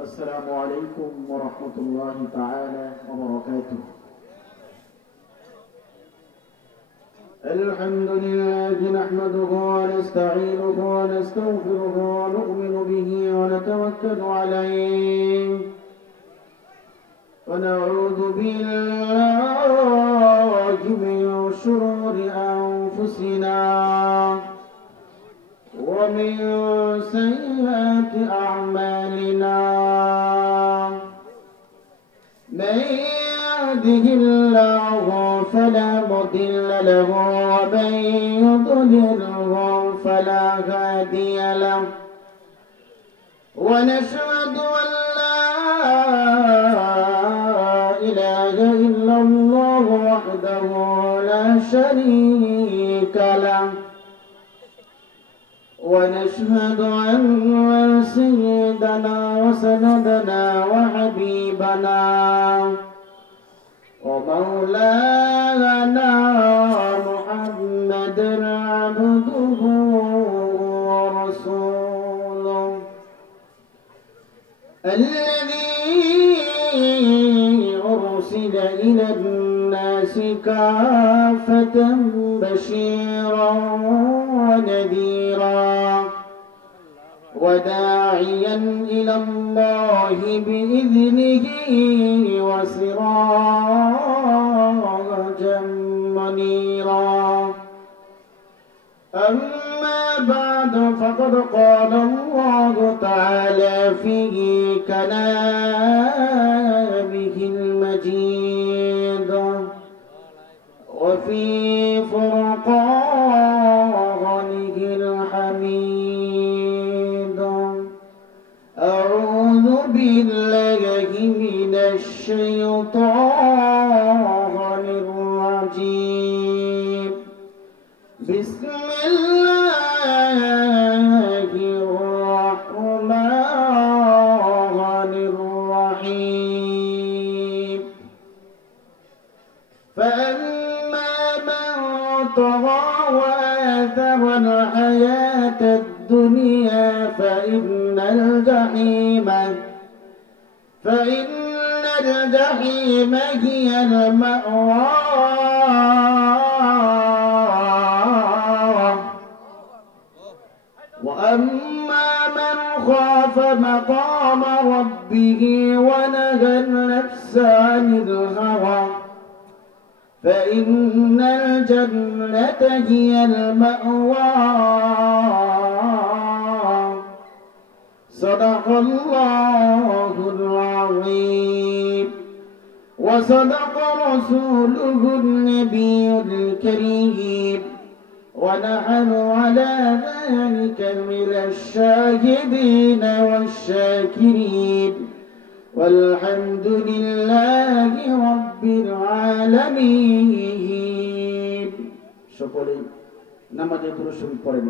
السلام عليكم ورحمة الله تعالى وبركاته. الحمد لله نحمده ونستعينه ونستغفره ونؤمن به ونتوكل عليه ونعوذ بالله من شرور أنفسنا ومن سيئات أعمالنا. من يهده الله فلا مضل له ومن يضلله فلا هادي له. ونشهد أن لا إله إلا الله وحده لا شريك له. ونشهد أن سيدنا وسندنا وحبيبنا ومولانا محمدا عبده ورسوله الذي أرسل إلى الناس كافة بشيرا ونذيرا وداعيا إلى الله بإذنه وسراجا منيرا. أما بعد فقد قال الله تعالى في كلامه المجيد وفي فرقانه الحميد. أعوذ بالله من الشيطان الرجيم. بسم الله الرحمن الرحيم. فأما من طغى وآثر الحياة الدنيا فإن الجحيم هي المأوى. وأما من خاف مقام ربه ونهى النفس عن الهوى فإن الجنة هي المأوى. صدق الله العظيم وصدق رسوله النبي الكريم ونحن على ذلك من الشاهدين والشاكرين والحمد لله رب العالمين. সকলেই নামাজে দুরূদ শরীফ পড়েন।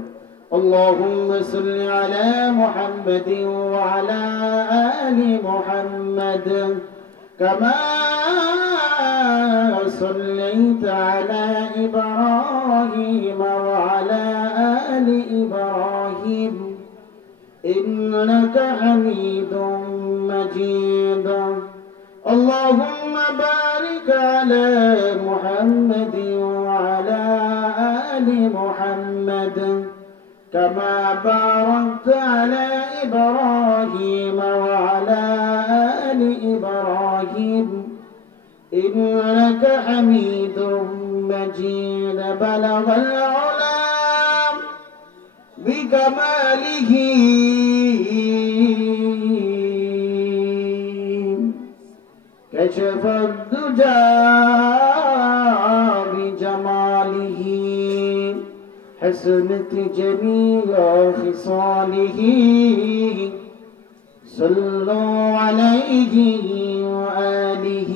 اللهم صل على محمد وعلى آل محمد كما صليت على إبراهيم وعلى آل إبراهيم إنك حميد مجيد. اللهم بارك على محمد وعلى آل محمد كما باركت على إبراهيم وعلى آل إبراهيم إنك حميد مجيد. بلغ العلا بكماله كشف الدجى بجماله حسنت جميع خصاله. صلوا عليه وآله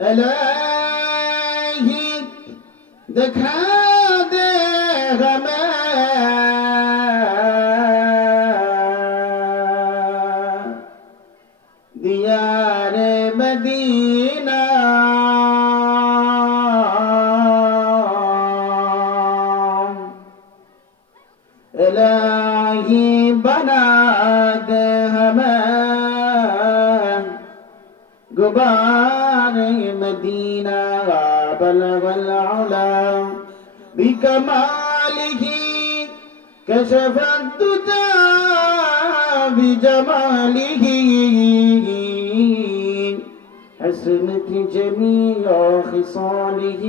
عليه دكا دے ہمیں دیار مدینہ الہی بنا دے ہمیں بار مدینہ بلغ العلا بکمالہ کشف الدجى بجمالہ حسنت جميع خصاله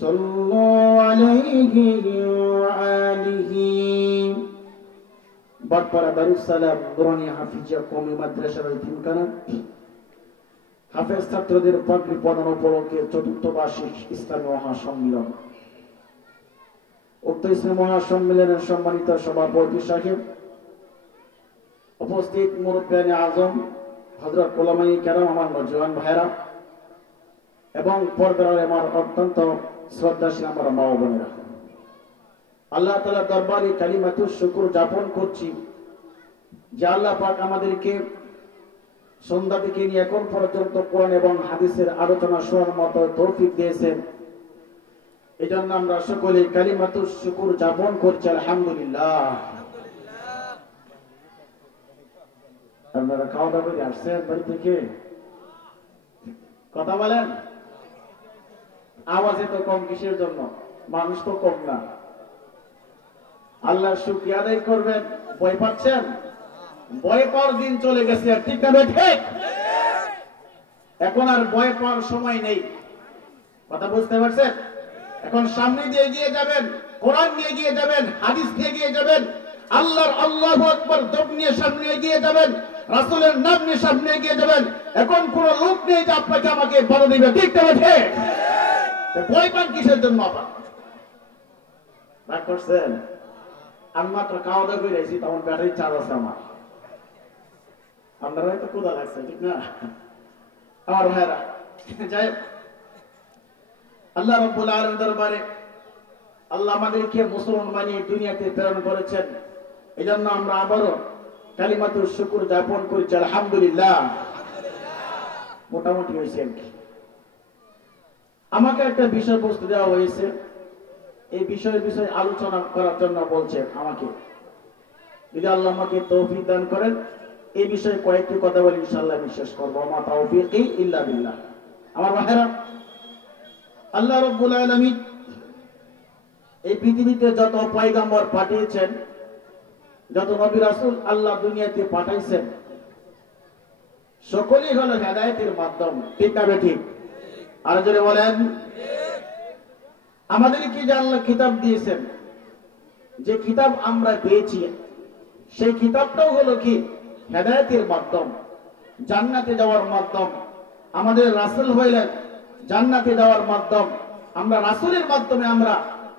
صلوا عليه وآله বাটপাড়া দারুস সালাম নুরানিয়া হাফিজিয়া কওমি মাদ্রাসার এতিমখানা হাফেজ ছাত্রদের পাগড়ি পরানো উপলক্ষে চতুর্থ বার্ষিক ইসলামী মহাসম্মেলন। উক্ত ইসলামী মহাসম্মেলনের সম্মানিত সভাপতি সাহেব, উপস্থিত মুরব্বিয়ানে আজম, হযরত উলামায়ে কেরাম, আমার নওজোয়ান ভাইরা এবং পর্দার আমার অত্যন্ত শ্রদ্ধাশীল আমার মা ও বোনেরা, আল্লাহ তাআলার দরবারে কালিমাতুশ শুকর যাপন করছি যে আল্লাহ পাক আমাদেরকে সন্ধ্যা থেকে নিয়ে এখন পর্যন্ত কোরআন এবং হাদিসের আলোচনা শোনার মতো তৌফিক দিয়েছেন। এজন্য আমরা সকলে কালিমাতুশ শুকর যাপন করছি আলহামদুলিল্লাহ। আপনারা খাওয়া দাওয়া করে আসছেন বাড়ি থেকে? কথা বলেন, আওয়াজ এত কম কিসের জন্য? মানুষ তো কম না। আল্লাহর শুকরিয়া আদায় করবেন। ভয় পাচ্ছেন? ভয় পাওয়ার দিন চলে গেছে, আর ঠিক না ঠিক? এখন আর ভয় পাওয়ার সময় নেই। কথা বুঝতে পারছেন? এখন সামনে দিয়ে এগিয়ে যাবেন, কোরআন নিয়ে এগিয়ে যাবেন, হাদিস নিয়ে এগিয়ে যাবেন, আল্লাহর আল্লাহু আকবার দব নিয়ে সামনে এগিয়ে যাবেন, রাসূলের নাম নিয়ে সামনে এগিয়ে যাবেন। এখন কোন লোক নেই যে আপনাকে আমাকে বাধা দিবে, ঠিক না ঠিক? ভয় পান কিসের জন্য? আপা রাগ করছেন? আমি মাত্র খাওয়া দাওয়া করে এসেছি, তখন ব্যাটারি চার্জ আছে আমার। আপনারা হয়তো ক্ষুধা লাগছে, ঠিক না আমার ভাইরা? যাই হোক, আল্লাহ রাব্বুল আলামিনের দরবারে আল্লাহ আমাদেরকে মুসলমান বানিয়ে দুনিয়াতে প্রেরণ করেছেন। এজন্য আমরা আবারও কালিমাতুশ শুকর যাপন করছি আলহামদুলিল্লাহ। মোটামুটি হয়েছে। আমাকে একটা বিষয়বস্তু দেওয়া হয়েছে, এই বিষয়ে আলোচনা করার জন্য বলছেন আমাকে। যদি আল্লাহ আমাকে তৌফিক দান করেন, এই বিষয়ে কয়েকটি কথা বলে ইনশাআল্লাহ আমি শেষ করব। মা তাওফীকি ইল্লা বিল্লাহ। আমার ভাইরা, আল্লাহ রাব্বুল আলামিন এই পৃথিবীতে যত পয়গম্বর পাঠিয়েছেন, যত নবী রাসূল আল্লাহ দুনিয়াতে পাঠাইছেন, সকলেই হলো হেদায়েতের মাধ্যম, ঠিক না ঠিক? আর জোরে বলেন। আমাদেরকে যে আল্লাহ কিতাব দিয়েছেন, যে কিতাব আমরা পেয়েছি, সেই কিতাবটাও হলো কি হেদায়েতের মাধ্যম, জান্নাতে যাওয়ার মাধ্যম। আমাদের রাসূল হইলেন জান্নাতে যাওয়ার মাধ্যম। আমরা রাসূলের মাধ্যমে আমরা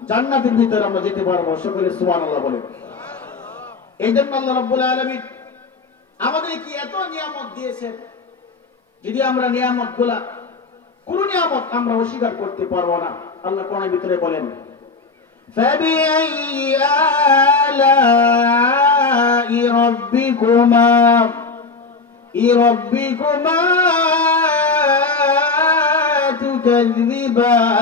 জান্নাতের ভিতরে আমরা যেতে পারবো। সকলে সুবহানাল্লাহ বলেন। এই জন্য আল্লাহ রাব্বুল আলামিন আমাদেরকে এত নিয়ামত দিয়েছেন, যদি আমরা নিয়ামতগুলা, কোন নিয়ামত আমরা অস্বীকার করতে পারবো না। আল্লাহ কোরআনের ভিতরে বলেন, ফাবিআইয়ি আলাই রাব্বিকুমা তুকাযযিবান।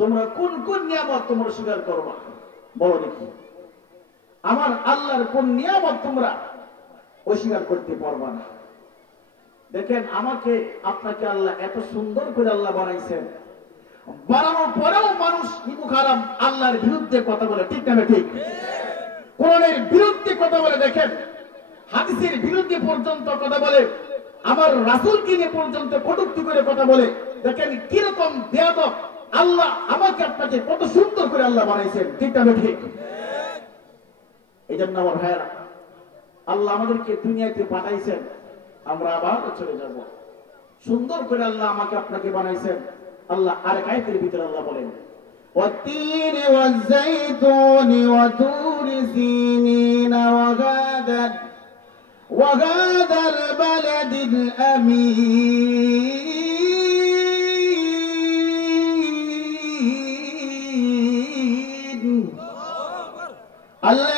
তোমরা কোন কোন নিয়ামত তোমরা স্বীকার করবা? বলো দেখি, আমার আল্লাহর কোন নিয়ামত তোমরা অস্বীকার করতে পারবা না? দেখেন, আমাকে আপনাকে আল্লাহ এত সুন্দর করে আল্লাহ বানাইছেন, বানানোর পরেও মানুষ মুখ হারাম আল্লাহর বিরুদ্ধে কথা বলে, ঠিক না ঠিক? কোরআনের বিরুদ্ধে কথা বলে, দেখেন হাদিসের বিরুদ্ধে পর্যন্ত কথা বলে, আমার রাসূলকে নিয়ে পর্যন্ত কটূক্তি করে কথা বলে। দেখেন কিরকম বেয়াদব। আল্লাহ আমাকে আপনাকে কত সুন্দর করে আল্লাহ বানাইছেন, ঠিক না ঠিক? এই জন্য আমার ভাইয়েরা, আল্লাহ আমাদেরকে দুনিয়াতে পাঠাইছেন, আমরা আবার চলে যাব। সুন্দর করে আল্লাহ আমাকে আপনাকে বানাইছেন। আল্লাহ আরেক আয়াতের ভিতরে আল্লাহ বলেন, والتين والزيتون وطور سينين وهذا البلد الأمين। আল্লাহ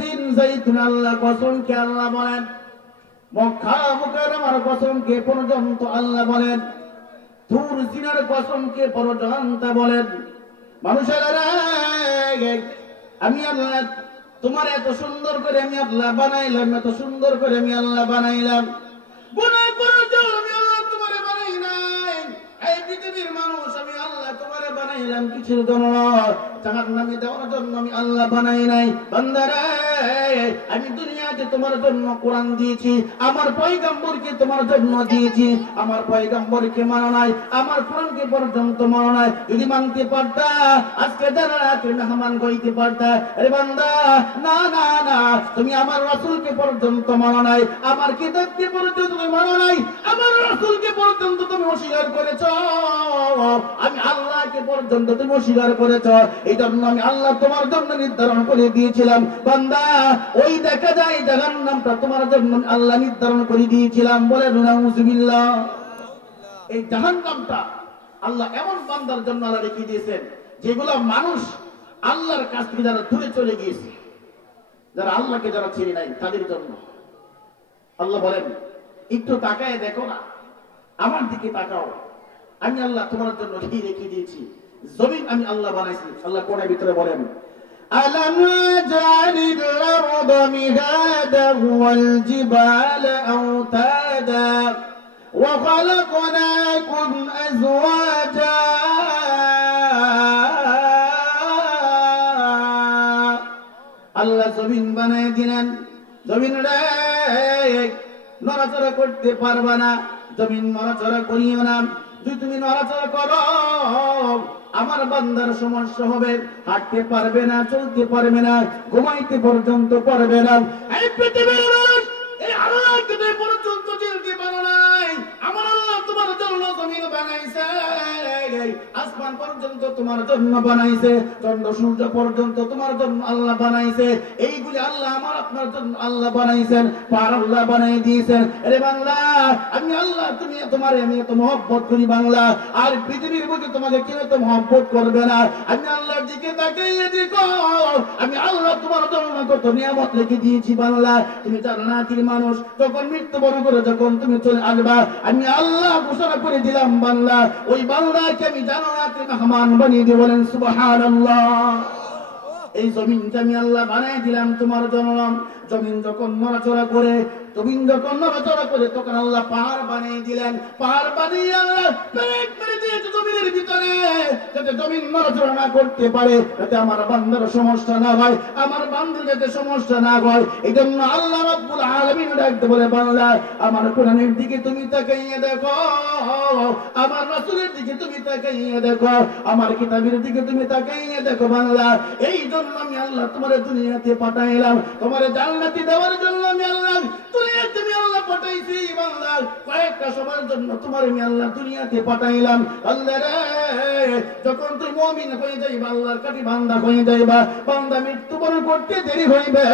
তিন জাইতুন আল্লাহ কসমকে আল্লাহ বলেন, মক্কা মুকাররমার কসমকে পর্যন্ত আল্লাহ বলেন, তুর সিনার কসমকে পর্যন্ত বলেন। মানুষেরা আমি আল্লাহ তোমার এত সুন্দর করে আমি আল্লাহ বানাইলাম, এত সুন্দর করে আমি আল্লাহ বানাইলাম, গুনাহ করার জন্য আমি আল্লাহ তোমারে বানাই নাই। এই পৃথিবীর মানুষ আমি আল্লাহ তোমারে বানাইলাম কিছুর জন্য, জাহান্নামে দেওয়ার জন্য আমি আল্লাহ বানাই নাই। বান্দারে আমি দুনিয়াতে তোমার জন্য কোরআন দিয়েছি, আমার পয়গম্বরকে তোমার জন্য দিয়েছি, আমার পয়গম্বরকে মানো নাই, আমার কোরআনকে পর্যন্ত মানো নাই। যদি মানতে পারতা আজকে যারা রাতের মেহমান হইতে পারতা। আরে বান্দা না না না, তুমি আমার রাসূলকে পর্যন্ত মানো নাই, আমার কিতাবকে পর্যন্ত তুমি মানো নাই, আমার রাসূলকে পর্যন্ত তুমি অস্বীকার করেছো, আমি আল্লাহকে পর্যন্ত তুমি অস্বীকার করেছো। এই জন্য আমি আল্লাহ তোমার জন্য নির্ধারণ করে দিয়েছিলাম বান্দা, ওই দেখা যায় জাহান্নামটা তোমার জন্য আল্লাহ নির্ধারণ করে দিয়েছিলাম। বলে নাউযুবিল্লাহ। এই জাহান্নামটা আল্লাহ এমন বান্দার জন্য আল্লাহ রেখে দিয়েছেন যেগুলো মানুষ আল্লাহর কাছ থেকে যারা দূরে চলে গিয়েছে, যারা আল্লাহকে যারা চিনে নাই তাদের জন্য আল্লাহ বলেন একটু তাকায় দেখো না, আমার দিকে তাকাও, আমি আল্লাহ তোমার জন্য কি রেখে দিয়েছি, জমিন আমি আল্লাহ বানাইছি। আল্লাহ কোরআনের ভিতরে বলেন ألم نجعل الأرض مهادا والجبال أوتادا وخلقناكم أزواجا আল্লাহ জমিন বানায় দিলেন। জমিন রে নড়াচড়া করতে পারবা না, জমিন নড়াচড়া করিও না। যদি তুমি নড়াচড়া করো আমার বান্দার সমস্যা হবে, হাঁটতে পারবে না, চলতে পারবে না, ঘুমাইতে পর্যন্ত পারবে না। এই পৃথিবীর মানুষ এই আল্লাহকে পর্যন্ত চিনতে পারো নাই। আমার আল্লাহ তোমার জন্য জমিন বানাইছে, আসমান পর্যন্ত তোমার জন্য বানাইছে, চন্দ্র সূর্য পর্যন্ত তোমার জন্য আল্লাহ বানাইছে। এইগুলি আল্লাহ আমার আপনার জন্য আল্লাহ বানাইছেন, পার আল্লাহ বানাই দিয়েছেন। আরে বাংলা আমি আল্লাহ তুমি তোমার আমি এত মহব্বত করি বাংলা, আর পৃথিবীর বুকে তোমাকে কেউ এত মহব্বত করবে না। আমি আল্লাহর দিকে তাকিয়ে দেখো, আমি আল্লাহ তোমার জন্য কত নিয়ামত রেখে দিয়েছি বাংলা। তুমি জান্নাতের মানুষ, যখন মৃত্যুবরণ করে যখন তুমি চলে আসবা আমি আল্লাহ ঘোষণা করে দিলাম বাংলা, ওই বাংলাকে আমি জান্নাতের মেহমান বানিয়ে দিয়ে বলেন সুবহানাল্লাহ। এই জমিনটা আমি আল্লাহ বানাই দিলাম তোমার জন্য। জমিন যখন নড়াচড়া করে, জমিন যখন নড়াচড়া করে তখন আল্লাহ পাহাড় বানিয়ে দিলেন। পাহাড় বানিয়ে আল্লাহ পেরেক মেরে দিয়েছে জমিনের ভিতরে, যাতে জমিন নড়াচড়া না করতে পারে, যাতে আমার বান্দার সমস্যা না হয়, আমার বান্দার যাতে সমস্যা না হয়। এই জন্য আল্লাহ রাব্বুল আলামিন ডাকতে বলে বাংলা আমার কোরআনের দিকে তুমি তাকাইয়ে দেখো, আমার রাসূলের দিকে তুমি তাকাইয়ে দেখো, আমার কিতাবের দিকে তুমি তাকাইয়ে দেখো বাংলা। এই জন্য আমি আল্লাহ তোমার দুনিয়াতে পাঠাইলাম, তোমার জান্নাতি দেওয়ার জন্য আমি আল্লাহ দুনিয়াতে আমি আল্লাহ পাঠাইছি বাংলা। কয়েকটা সময়ের জন্য তোমার আমি আল্লাহ দুনিয়াতে পাঠাইলাম। আল্লাহ রে যখন তুই মুমিন হয়ে যাইবা, আল্লাহর কাছে বান্দা হয়ে যাইবা, বান্দা মৃত্যুবরণ করতে দেরি হইবে,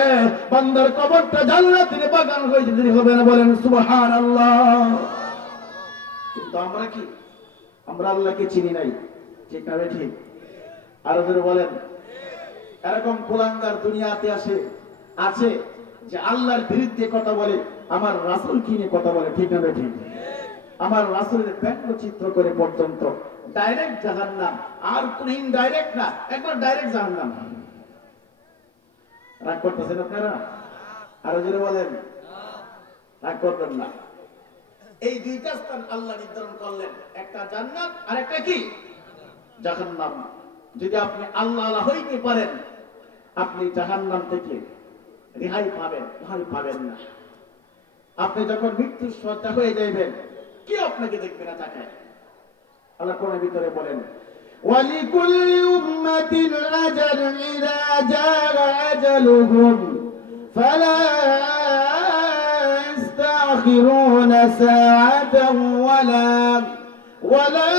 বান্দার কবরটা জান্নাতের বাগান হইতে দেরি হবে না। বলেন সুবহানাল্লাহ। কিন্তু আমরা কি আমরা আল্লাহকে চিনি নাই, ঠিক না ঠিক? আরো ধরে বলেন এরকম কুলাঙ্গার দুনিয়াতে আছে যে আল্লাহর বিরুদ্ধে কথা বলে, আমার রাসূল কিনে কথা বলে, ঠিক না ঠিক? আমার রাসূলের ব্যঙ্গচিত্র করে পর্যন্ত ডাইরেক্ট জাহান্নাম, আর কোন ইনডাইরেক্ট না, একবার ডাইরেক্ট জাহান্নাম। রাগ করতেছেন আপনারা? আরো জোরে বলেন, রাগ করবেন না। এই দুইটা স্থান আল্লাহ নির্ধারণ করলেন, একটা জান্নাত আর একটা কি জাহান্নাম। যদি আপনি আল্লাহ আল্লাহ হইতে পারেন আপনি জাহান্নাম থেকে রেহাই পাবেন, রেহাই পাবেন না। আপনি যখন মৃত্যুর শয্যা হয়ে যাইবেন কি আপনাকে দেখবে না তাকায়। আল্লাহ কোরআনের ভিতরে বলেন ওয়ালিকুল্লি উম্মাতিন আজাল ইযা জাআ আজালুহুম ফালা ইস্তাখিরুনা সাআতান ওয়ালা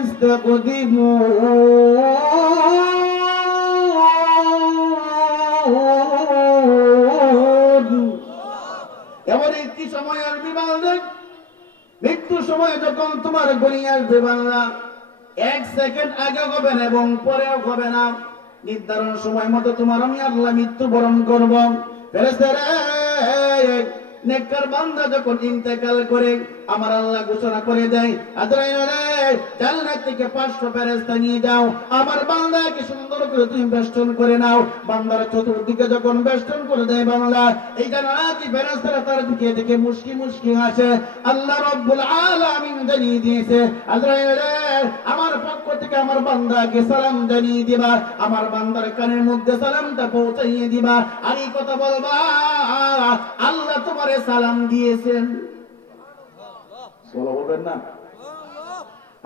ইস্তাকদিমুন। এমন একটি সময় আসবে বান্দা, মৃত্যু সময় যখন তোমার গড়ি আসবে বান্দা, এক সেকেন্ড আগে হবে না এবং পরেও হবে না। নির্ধারণ সময় মতো তোমার আমি আল্লাহ মৃত্যুবরণ করব। ফেরেশতারা নেককার বান্দা যখন ইন্তেকাল করে আমার আল্লাহ ঘোষণা করে দেয়, আজরাইল রে জান্নাত থেকে 500 ফেরেশতা নিয়ে যাও, আমার বান্দাকে সুন্দর করে তুমি বেষ্টন করে নাও। বান্দার চতুর্দিকে যখন বেষ্টন করে দেয় বান্দা, এই জান্নাতি ফেরেশতারা তার দিকে দেখে মুস্কি মুস্কি হাসে। আল্লাহ রাব্বুল আলামিন জানিয়ে দিয়েছে, আজরাইল রে আমার পক্ষ থেকে আমার বান্দাকে সালাম জানিয়ে দিবা, আমার বান্দার কানের মধ্যে সালামটা পৌঁছাইয়ে দিবা, আর এই কথা বলবা আল্লাহ তোমারে সালাম দিয়েছেন। বলবেন না?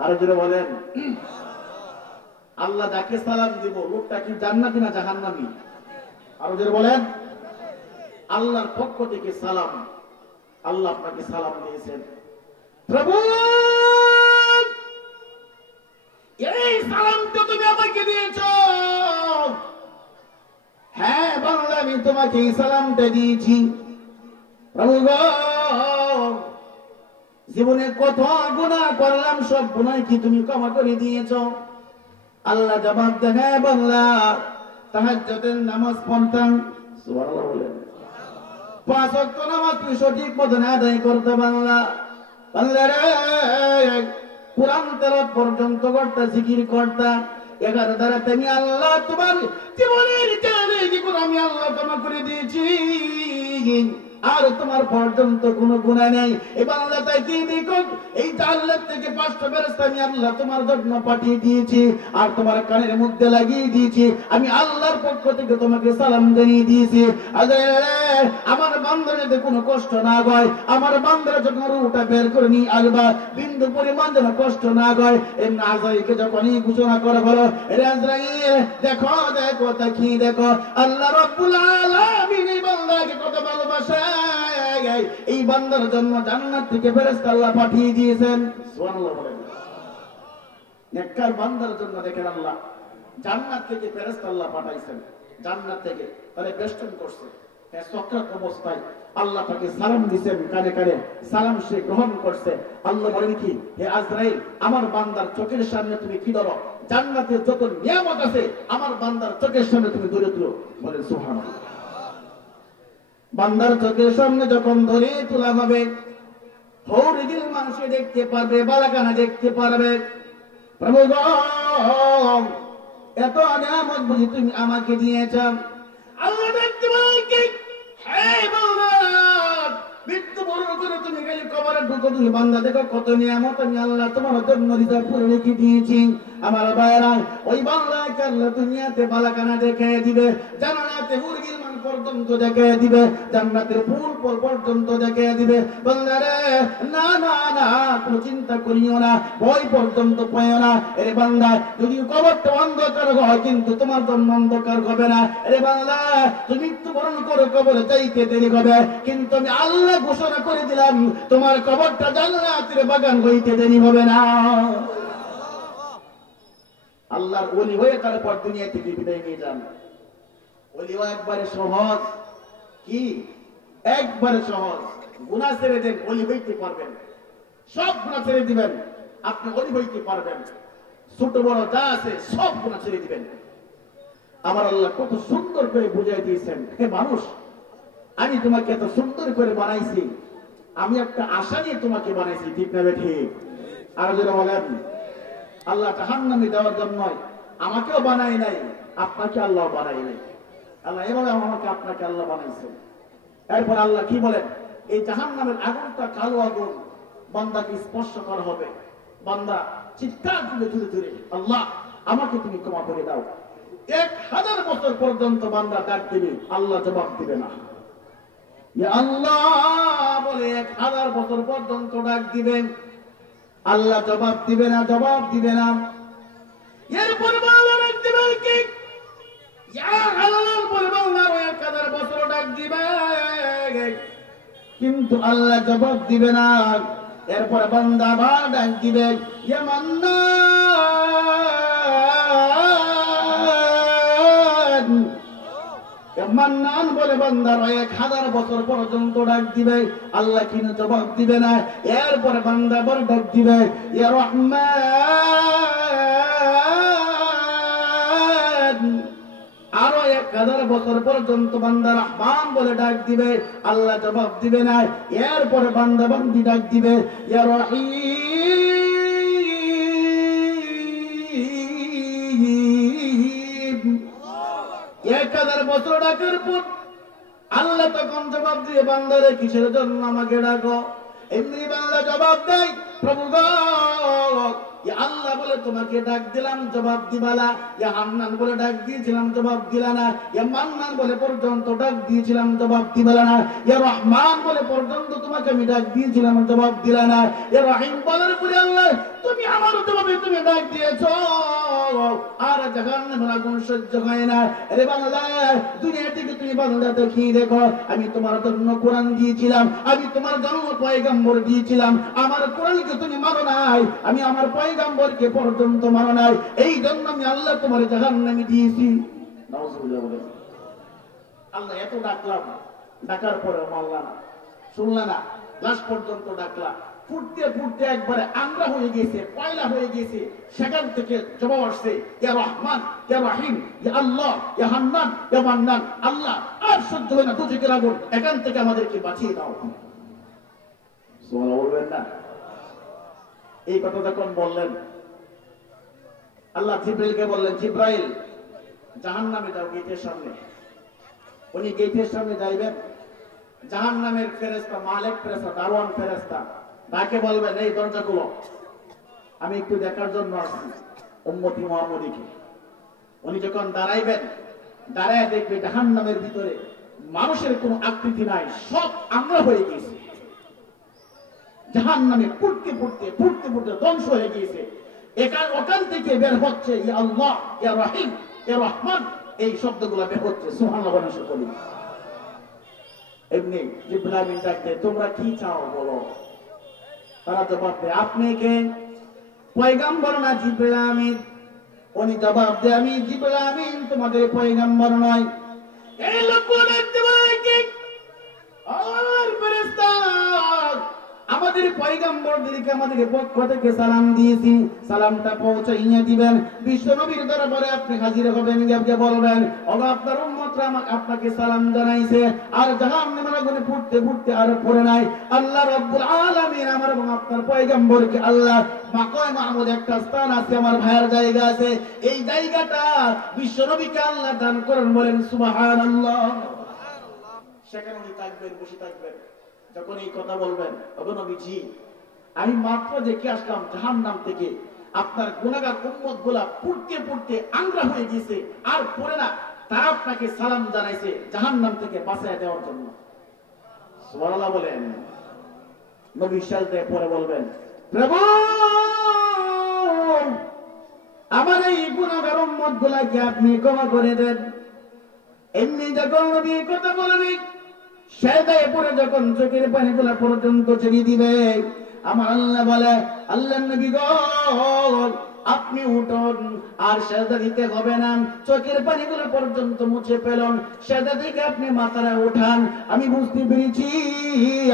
আরো জোরে বলেন। আল্লাহ যাকে সালাম দিব লোকটা কি জান্নাতি না জাহান্নামী? আরো জোরে বলেন। আল্লাহর পক্ষ থেকে সালাম, আল্লাহ আপনাকে সালাম দিয়েছেন। প্রভু এই সালামটা তুমি আমাকে দিয়েছো। হ্যাঁ বাংলা আমি তোমাকে এই সালামটা দিয়েছি। প্রভু গো জীবনে কত গুনাহ করলাম, সব গুনাহ কি তুমি ক্ষমা করে দিয়েছো? আল্লাহ জবাব দেয়, হ্যাঁ বাংলা তাহাজ্জুদের নামাজ পড়তাম, সুবহানাল্লাহ বলেন, 5 ওয়াক্ত নামাজ তুমি সঠিক মতো আদায় করতে বাংলা। বাংলা রে কুরআন তেলাওয়াত পর্যন্ত করতে, জিকির করতে, 11 দ্বারা তুমি আল্লাহ তোমার জীবনের জানে কি করে আমি আল্লাহ ক্ষমা করে দিয়েছি, আর তোমার পর্যন্ত কোনো গুনাহ নেই। এই বাংলা তাই কি দেখো, এই জান্নাত থেকে 5টা ফেরেশতা আমি আল্লাহ তোমার জন্য পাঠিয়ে দিয়েছি, আর তোমার কানের মধ্যে লাগিয়ে দিয়েছি, আমি আল্লাহর পক্ষ থেকে তোমাকে সালাম জানিয়ে দিয়েছি। আমার বান্দার যাতে কোনো কষ্ট না হয়, আমার বান্দারা যখন রুটা বের করে নিয়ে আসবা বিন্দু পরিমাণ যেন কষ্ট না হয়, এমনি আজরাইলকে যখনই ঘোষণা করা হলো, আজরাইল দেখো দেখো তাকিয়ে দেখো আল্লাহ রাব্বুল আলামিন এই বান্দাকে কত ভালোবাসে, এই বান্দার জন্য জান্নাত থেকে ফেরেশতা আল্লাহ পাঠিয়ে দিয়েছেন। সুবহানাল্লাহ বলেন। নেককার বান্দার জন্য দেখেন আল্লাহ জান্নাত থেকে ফেরেশতা আল্লাহ পাঠাইছেন, জান্নাত থেকে তাহলে বেষ্টন করছে। সক্রাত অবস্থায় আল্লাহ তাকে সালাম দিয়েছেন, কানে কানে সালাম সে গ্রহণ করছে। আল্লাহ বলেন কি, হে আজরাইল আমার বান্দার চোখের সামনে তুমি কি ধরো, জান্নাতের যত নিয়ামত আছে আমার বান্দার চোখের সামনে তুমি ধরে তুলো। বলেন সুবহানাল্লাহ। বান্দার চোখের সামনে যখন ধরে তোলা হবে, হৌরিদিল মানুষে দেখতে পারবে, বালাকানা দেখতে পারবে। প্রভু গো এত নিয়ামত বুঝি তুমি আমাকে দিয়েছ। আল্লাহ দেখতে পারে কি, হে বান্দা মৃত্যুবরণ করে তুমি গেলে কবরে ঢুকো, তুমি বান্দা দেখো কত নিয়ামত আমি আল্লাহ তোমার জন্য রিজার্ভ করে রেখে দিয়েছি। আমার ভাইরা ওই বাংলাকে আল্লাহ দুনিয়াতে বালাকানা দেখিয়ে দিবে, জান্নাতে হুরগিল মান পর্যন্ত দেখিয়ে দিবে, জান্নাতের ফুল পর্যন্ত দেখিয়ে দিবে। বান্দারে না না না কোনো চিন্তা করিও না, ভয় পর্যন্ত পাইও না। এরে বান্দা যদি কবরটা অন্ধকার হয় কিন্তু তোমার জন্য অন্ধকার হবে না। এরে বান্দা তুমি মৃত্যুবরণ করো, কবরে যাইতে দেরি হবে, কিন্তু আমি আল্লাহ ঘোষণা করে দিলাম তোমার কবরটা জান্নাতের বাগান হইতে দেরি হবে না। আল্লাহর ওলি হয়ে তারপর দুনিয়া থেকে বিদায় নিয়ে যান। ওলি হওয়া একবারে সহজ, কি একবারে সহজ। গুনাহ ছেড়ে দেন, ওলি হইতে পারবেন। সব গুনাহ ছেড়ে দিবেন, আপনি ওলি হইতে পারবেন। ছোট বড় যা আছে সব গুনাহ ছেড়ে দিবেন। আমার আল্লাহ কত সুন্দর করে বুঝাই দিয়েছেন, হে মানুষ আমি তোমাকে এত সুন্দর করে বানাইছি, আমি একটা আশা নিয়ে তোমাকে বানাইছি, ঠিক না ঠিক? আর যারা বলেন আল্লাহ জাহান্নামে দেওয়ার জন্য আমাকেও বানাই নাই, আপনাকে আল্লাহ বানাই নাই। আল্লাহ এভাবে আমাকে আপনাকে আল্লাহ বানাইছেন। এরপর আল্লাহ কি বলেন, এই জাহান্নামের আগুনটা কালো আগুন, বান্দাকে স্পর্শ করা হবে, বান্দা চিৎকার দিবে ধীরে ধীরে, আল্লাহ আমাকে তুমি ক্ষমা করে দাও। 1000 বছর পর্যন্ত বান্দা ডাক দিবে, আল্লাহ জবাব দিবে না। আল্লাহ বলে 1000 বছর পর্যন্ত ডাক দিবেন, আল্লাহ জবাব দিবে না, জবাব দিবে না। এরপর বাংলা ডাক দিবে কি, আল্লাহ বলে বাংলা 1000 বছর ডাক দিবে কিন্তু আল্লাহ জবাব দিবে না। এরপর বান্দা আবার ডাক দিবে, ইয়া মান্নান, মান্নান বলে বান্দার 1000 বছর পর্যন্ত ডাক দিবে, আল্লাহ কিন্তু জবাব দিবে না। এরপরে বান্দা বড় ডাক দিবে, ইয়া রহমান, আরো 1000 বছর পর্যন্ত বান্দা রহমান বলে ডাক দিবে, আল্লাহ জবাব দিবে না। এরপরে বান্দা বান্দি ডাক দিবে ইয়া রহিম। 1000 বছর ডাকার পর আল্লাহ তখন জবাব দিয়ে বান্দারে কিসের জন্য আমাকে ডাকো? এমনি বান্দা জবাব দেয়, প্রভু গো আল্লাহ বলে তোমাকে ডাক দিলাম জবাব দিবালা, ইয়া হান্নান বলে ডাক দিয়েছিলাম জবাব দিলা না, ইয়া মান্নান বলে পর্যন্ত ডাক দিয়েছিলাম জবাব দিবালা না, ইয়া রহমান বলে পর্যন্ত তোমাকে আমি ডাক দিয়েছিলাম জবাব দিলা না, ইয়া রহিম বলার পরে আল্লাহ তুমি আমার জবাবে তুমি ডাক দিয়েছো আর জাহান্নামের আগুন সহ্য হয় না। আরে বান্দা দুনিয়া থেকে তুমি বান্দা দেখিয়ে দেখো, আমি তোমার জন্য কোরআন দিয়েছিলাম, আমি তোমার জন্য পয়গম্বর দিয়েছিলাম, আমার কোরআনকে তুমি মানো নাই, আমি আমার পয়গম্বরকে পর্যন্ত মানো নাই, এই জন্য আমি আল্লাহ তোমার জাহান্নামে দিয়েছি। নাউজুবিল্লাহ বলেন। আল্লাহ এত ডাকলাম, ডাকার পরে মানলা না, শুনলা না, লাস্ট পর্যন্ত ডাকলা, ফুটতে ফুটতে একবারে আংরা হয়ে গেছে, কয়লা হয়ে গেছে। সেখান থেকে জবাব আসছে ইয়া রহমান ইয়া রহিম ইয়া আল্লাহ ইয়া হান্নান ইয়া মান্নান। আল্লাহ আর সহ্য হয় না দুজকের আগুন, এখান থেকে আমাদেরকে বাঁচিয়ে দাও। সুবহানাল্লাহ বলবেন না? এই কথা যখন বললেন আল্লাহ জিব্রাইলকে বললেন, জিব্রাইল জাহান্নামে যাও গেটের সামনে। উনি গেটের সামনে যাইবেন, জাহান্নামের ফেরেশতা মালিক ফেরেশতা দারওয়ান ফেরেশতা তাকে বলবেন এই দরজা খুলো, আমি একটু দেখার জন্য আসছি উম্মতি মুহাম্মদীকে। উনি যখন দাঁড়াইবেন, দাঁড়ায় দেখবে জাহান্নামের ভিতরে মানুষের কোনো আকৃতি নাই, সব আংরা হয়ে গেছে, জাহান্নামে ফুটতে ফুটতে ফুটতে ফুটতে ধ্বংস হয়ে গিয়েছে। ওখান থেকে বের হচ্ছে ইয়া আল্লাহ ইয়া রহিম ইয়া রহমান, এই শব্দগুলো বের হচ্ছে। সুবহানাল্লাহ বলেন সকলে। এমনি জিবরাইল আমিন ডাকতে তোমরা কি চাও বলো? তারা জবাব দেয় আপনি কে? পয়গম্বর না জিবরাইল আমিন? উনি জবাব দেয় আমি জিবরাইল আমিন, তোমাদের পয়গম্বর নয়। এই লোক দেখতে বলে কি আর ফেরেশতা আমাদের পয়গম্বরদেরকে আমাদের পক্ষ থেকে সালাম দিয়েছি, সালামটা পৌঁছাইয়া দিবেন। বিশ্ব নবীর দরবারে আপনি হাজির হবেন, গিয়ে বলবেন ওগো আপনার উম্মতরা আপনাকে সালাম জানাইছে, আর জাহান্নামের আগুনে ফুটতে ফুটতে আর পড়ে নাই। আল্লাহ রাব্বুল আলামিন আমার এবং আপনার পয়গম্বরকে আল্লাহ মাকাম মাহমুদ একটা স্থান আছে, আমার ভাইয়ের জায়গা আছে, এই জায়গাটা বিশ্ব নবীকে আল্লাহ দান করেন। বলেন সুবহানাল্লাহ। সেখানে উনি থাকবেন, বসে থাকবেন। যখন এই কথা বলবেন ওগো নবীজি আমি মাত্র দেখে আসলাম জাহান্নাম থেকে আপনার গুনাহগার উম্মত গুলা ফুটতে ফুটতে আংরা হয়ে গেছে, আর পড়ে না, তারা আপনাকে সালাম জানাইছে জাহান্নাম থেকে বাঁচায় দেওয়ার জন্য। সুবহানাল্লাহ বলেন। নবী সাজদায় পড়ে বলবেন প্রভু আমার এই গুনাহগার উম্মত গুলাকে আপনি ক্ষমা করে দেন। এমনি যখন নবী কথা বলবেন সেদায় পরে যখন চোখের পানিগুলা পর্যন্ত ছেড়ে দিবে, আমার আল্লাহ বলে আল্লাহ নবী গো আপনি উঠুন, আর সেজদা দিতে হবে না, চোখের পানিগুলো পর্যন্ত মুছে ফেলুন, সেজদা থেকে আপনি মাথাটা উঠান। আমি বুঝতে পেরেছি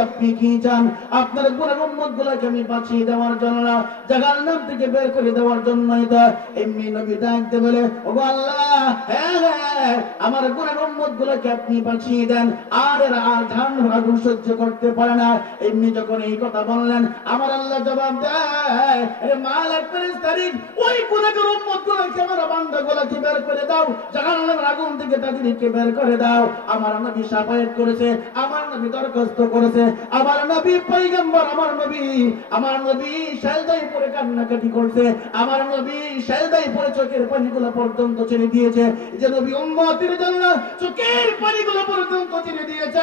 আপনি কি চান, আপনার গুনাহ উম্মতগুলোকে আমি বাঁচিয়ে দেওয়ার জন্য, জাহান্নাম থেকে বের করে দেওয়ার জন্যই তো। এমনি নবী ডাকতে বলে ওগো আল্লাহ হ্যাঁ আমার গুনাহ উম্মতগুলোকে আপনি বাঁচিয়ে দেন, আর এরা জাহান্নামের আগুন সহ্য করতে পারে না। এমনি যখন এই কথা বললেন আমার আল্লাহ জবাব দেয় আরে মালিক ফেরেশতারি ওই গুনাহগার উম্মতগুলোকে আমার বান্দাগুলোকে বের করে দাও, জাহান্নামের আগুন থেকে তাদেরকে বের করে দাও। আমার নবী শাফায়াত করেছে, আমার নবী দরখাস্ত করেছে, আমার নবী পয়গম্বর, আমার নবী সেজদায় পড়ে কান্নাকাটি করছে, আমার নবী সেজদায় পড়ে চোখের পানিগুলো পর্যন্ত ছেড়ে দিয়েছে, যে নবী উম্মতের জন্য চোখের পানিগুলো পর্যন্ত ছেড়ে দিয়েছে।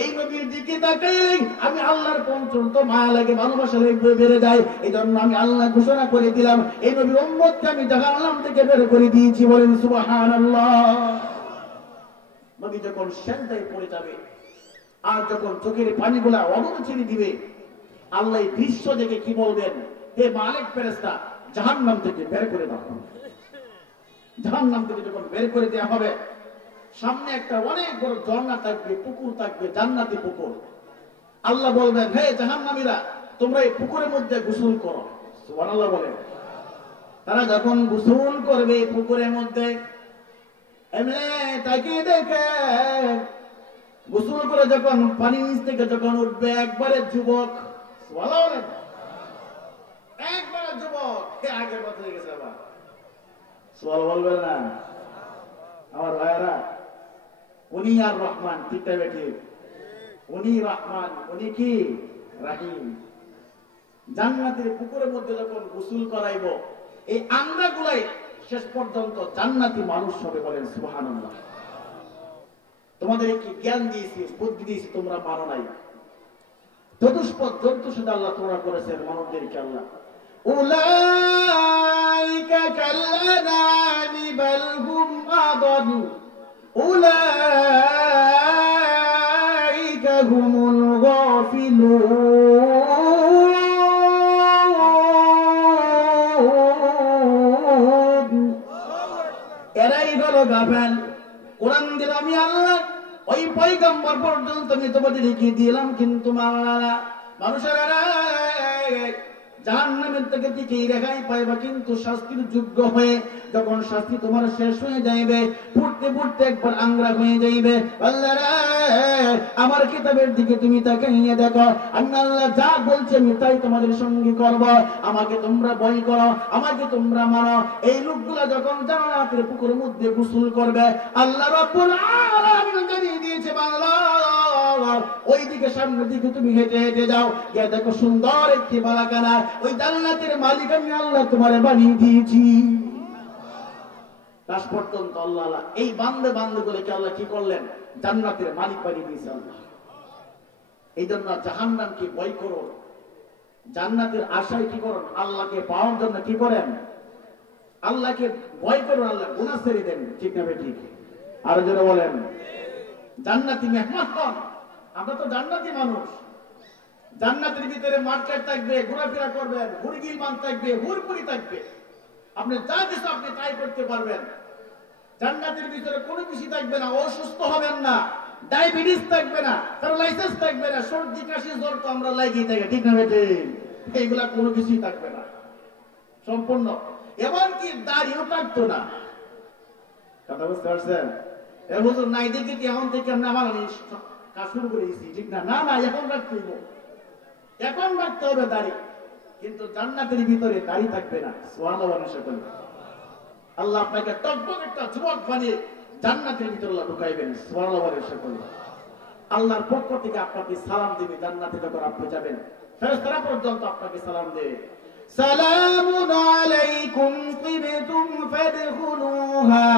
এই নবীর দিকে তাকাই আমি আল্লাহর পর্যন্ত মায়া লাগে, ভালোবাসা বেড়ে যায়। এই জন্য আমি আল্লাহ ঘোষণা করে দিলাম এই নবীর উম্মতকে আমি জাহান্নাম থেকে বের করে দিয়েছি। বলেন সুবহানাল্লাহ। নবী যখন সেজদায় পড়ে যাবে আর যখন চোখের পানিগুলা অগরে ছেড়ে দিবে, আল্লাহ এই দৃশ্য দেখে কি বলবেন, হে মালিক ফেরেশতা জাহান্নাম থেকে বের করে দাও। জাহান্নাম থেকে যখন বের করে দেওয়া হবে, সামনে একটা অনেক বড় ঝর্ণা থাকবে, পুকুর থাকবে, জান্নাতি পুকুর। আল্লাহ বলবেন হে জাহান্নামীরা তোমরা এই পুকুরের মধ্যে গোসল করো। সুবহানাল্লাহ বলেন। তারা যখন গোসল করবে পুকুরের মধ্যে, এমনি তাকিয়ে দেখে গোসল করে যখন পানি নিচ থেকে যখন উঠবে একবারে যুবক, একবারে যুবক, আগের কথা হয়ে গেছে। আবার সোয়াল বলবেন না আমার ভাইয়েরা? উনি আর রহমান, ঠিক তাই ঠিক? উনি রহমান, উনি কি রাহিম। জান্নাতের পুকুরের মধ্যে যখন গোসল করাইব, এই আংরা গুলাই শেষ পর্যন্ত জান্নাতি মানুষ হবে। বলেন সুবহানাল্লাহ। তোমাদের কি জ্ঞান দিয়েছি, বুদ্ধি দিয়েছি, তোমরা মানো নাই। চতুষ্পদ জন্তু সাথে আল্লাহ তোমরা করেছেন মানবদেরকে। আল্লাহ উলাইকা কাল্লানামি বাল হুম আদাল উলাইকা হুমুল গাফিলুন। এরাই হলো গাফেল। কোরআন দিল আমি আল্লাহ, ওই পয়গম্বর পর্যন্ত আমি তোমাদের লিখিয়ে দিলাম, কিন্তু মানুষেরা জাহান্নামের থেকে টিকেই রেখাই পাইবা, কিন্তু শাস্তির যোগ্য হয়ে যখন শাস্তি তোমার শেষ হয়ে যাইবে, ফুটতে ফুটতে একবার আংরা হয়ে যাইবে। আল্লাহরা আমার কিতাবের দিকে তুমি তাকাইয়া দেখো, আমি আল্লাহ যা বলছি আমি তাই তোমাদের সঙ্গে করব। আমাকে তোমরা ভয় করো, আমাকে তোমরা মানো। এই লোকগুলা যখন জান্নাতের পুকুরের মধ্যে গোসল করবে, আল্লাহ রাব্বুল আলামিন জানিয়ে দিয়েছে, বাংলা ওই দিকে সামনের দিকে তুমি হেঁটে হেঁটে যাও, গিয়ে দেখো সুন্দর একটি বালাখানা, ওই জান্নাতের মালিক আমি আল্লাহ তোমারে বানিয়ে দিয়েছি। লাস্ট পর্যন্ত আল্লাহ এই বান্দে গুলোকে আল্লাহ কি করলেন? জান্নাতের মালিক বানিয়ে দিয়েছে আল্লাহ। এই জন্য জাহান্নামকে ভয় করো, জান্নাতের আশায় কি করুন? আল্লাহকে পাওয়ার জন্য কি করেন? আল্লাহকে ভয় করুন, আল্লাহ গুনাহ ছেড়ে দেন। ঠিক না ঠিক? আর যারা বলেন জান্নাতি মেহমান হন। আমরা তো জান্নাতি মানুষ। জান্নাতের ভিতরে মার্কেট থাকবে, ঘোরাফেরা করবেন, হুরগিল মান থাকবে, হুরপুরি থাকবে, আপনি যা কিছু আপনি তাই করতে পারবেন। জান্নাতের ভিতরে কোনো কিছু থাকবে না, অসুস্থ হবেন না, ডায়াবেটিস থাকবে না, প্যারালাইসিস থাকবে না, সর্দি কাশি জ্বর তো আমরা লাগিয়ে থাকি, ঠিক না বেটে? এইগুলা কোনো কিছুই থাকবে না, সম্পূর্ণ। এমনকি দাড়িও থাকতো না। কথা বুঝতে পারছেন? এ হুজুর নাই দেখি কি এখন থেকে আমরা আমার কাজ শুরু করে দিয়েছি, ঠিক না? না না, এখন রাখতে হবে, এখন রাখতে হবে দাড়ি। কিন্তু জান্নাতের ভিতরে দাড়ি থাকবে না। সুবহানাল্লাহ। সকলে আল্লাহ আপনাকে টকবক একটা যুবক বানিয়ে জান্নাতের ভিতরে আল্লাহ ঢুকাইবেন। সুবহানাল্লাহ। সকলে আল্লাহর পক্ষ থেকে আপনাকে সালাম দিবে। জান্নাতে যখন আপনি যাবেন, ফেরেশতারা পর্যন্ত আপনাকে সালাম দেবে, সালামুন আলাইকুম তিবতুম ফাদখুলুহা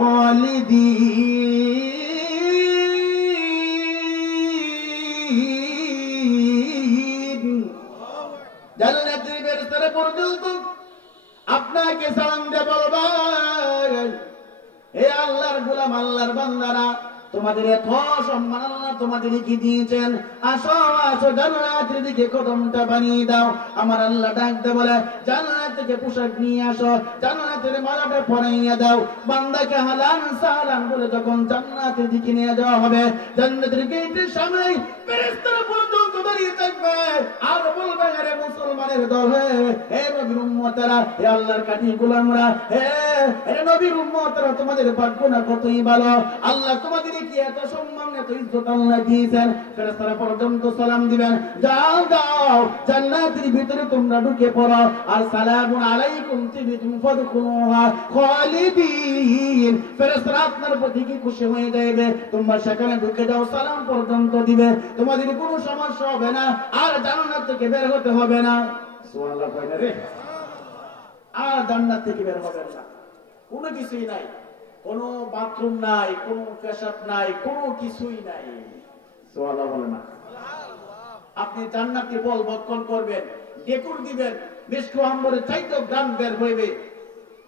খালিদিন। জান্নাতের ফেরেশতারা পর্যন্ত আপনাকে সালাম দিয়ে বলবেন, হে আল্লাহর গোলাম, আল্লাহর বান্দারা, তোমাদের এত সম্মান আল্লাহ তোমাদের কি দিয়েছেন, আসো আসো জান্নাতের দিকে কদমটা বানিয়ে দাও। আমার আল্লাহ ডাকতে বলে, জান্নাত থেকে পোশাক নিয়ে আসো, জান্নাতের মালাটা পরাইয়া দাও। বান্দাকে হালান সালান বলে যখন জান্নাতের দিকে নিয়ে যাওয়া হবে, জান্নাতের গেটের সামনে ফেরেশতারা পর্যন্ত দাঁড়িয়ে থাকবে আর বলবে, আরে মুসলমানের দল, হে নবীর উম্মতেরা, হে আল্লাহর কাঠি গোলামরা, হে নবীর উম্মতেরা, তোমাদের ভাগ্য না কতই ভালো। আল্লাহ তোমাদের কি এত সম্মান, এত ইজ্জত আল্লাহ দিয়েছেন। ফেরেশতারা পর্যন্ত সালাম দিবেন, যাও যাও জান্নাতের ভিতরে তোমরা ঢুকে পড়ো, আর সালামুন আলাইকুম তিবতুম ফাদখুলুহা খালিদিন। ফেরেশতারা আপনার প্রতি কি খুশি হয়ে যাবে, তোমরা সেখানে ঢুকে যাও, সালাম পর্যন্ত দিবে, তোমাদের কোনো সমস্যা হবে না, আর জান্নাত থেকে বের হতে হবে না। সুবহানাল্লাহ। কয় না রে? আর জান্নাত থেকে বের হবেন না, কোনো কিছুই নাই, কোনো বাথরুম নাই, কোনো পেশাব নাই, কোনো কিছুই নাই। সুবহানাল্লাহ বলে না? আপনি জান্নাতি বল বক্ষণ করবেন, ডেকুর দিবেন, মিষ্টি আম্বরে চাইতেও গ্রাম বের হইবে,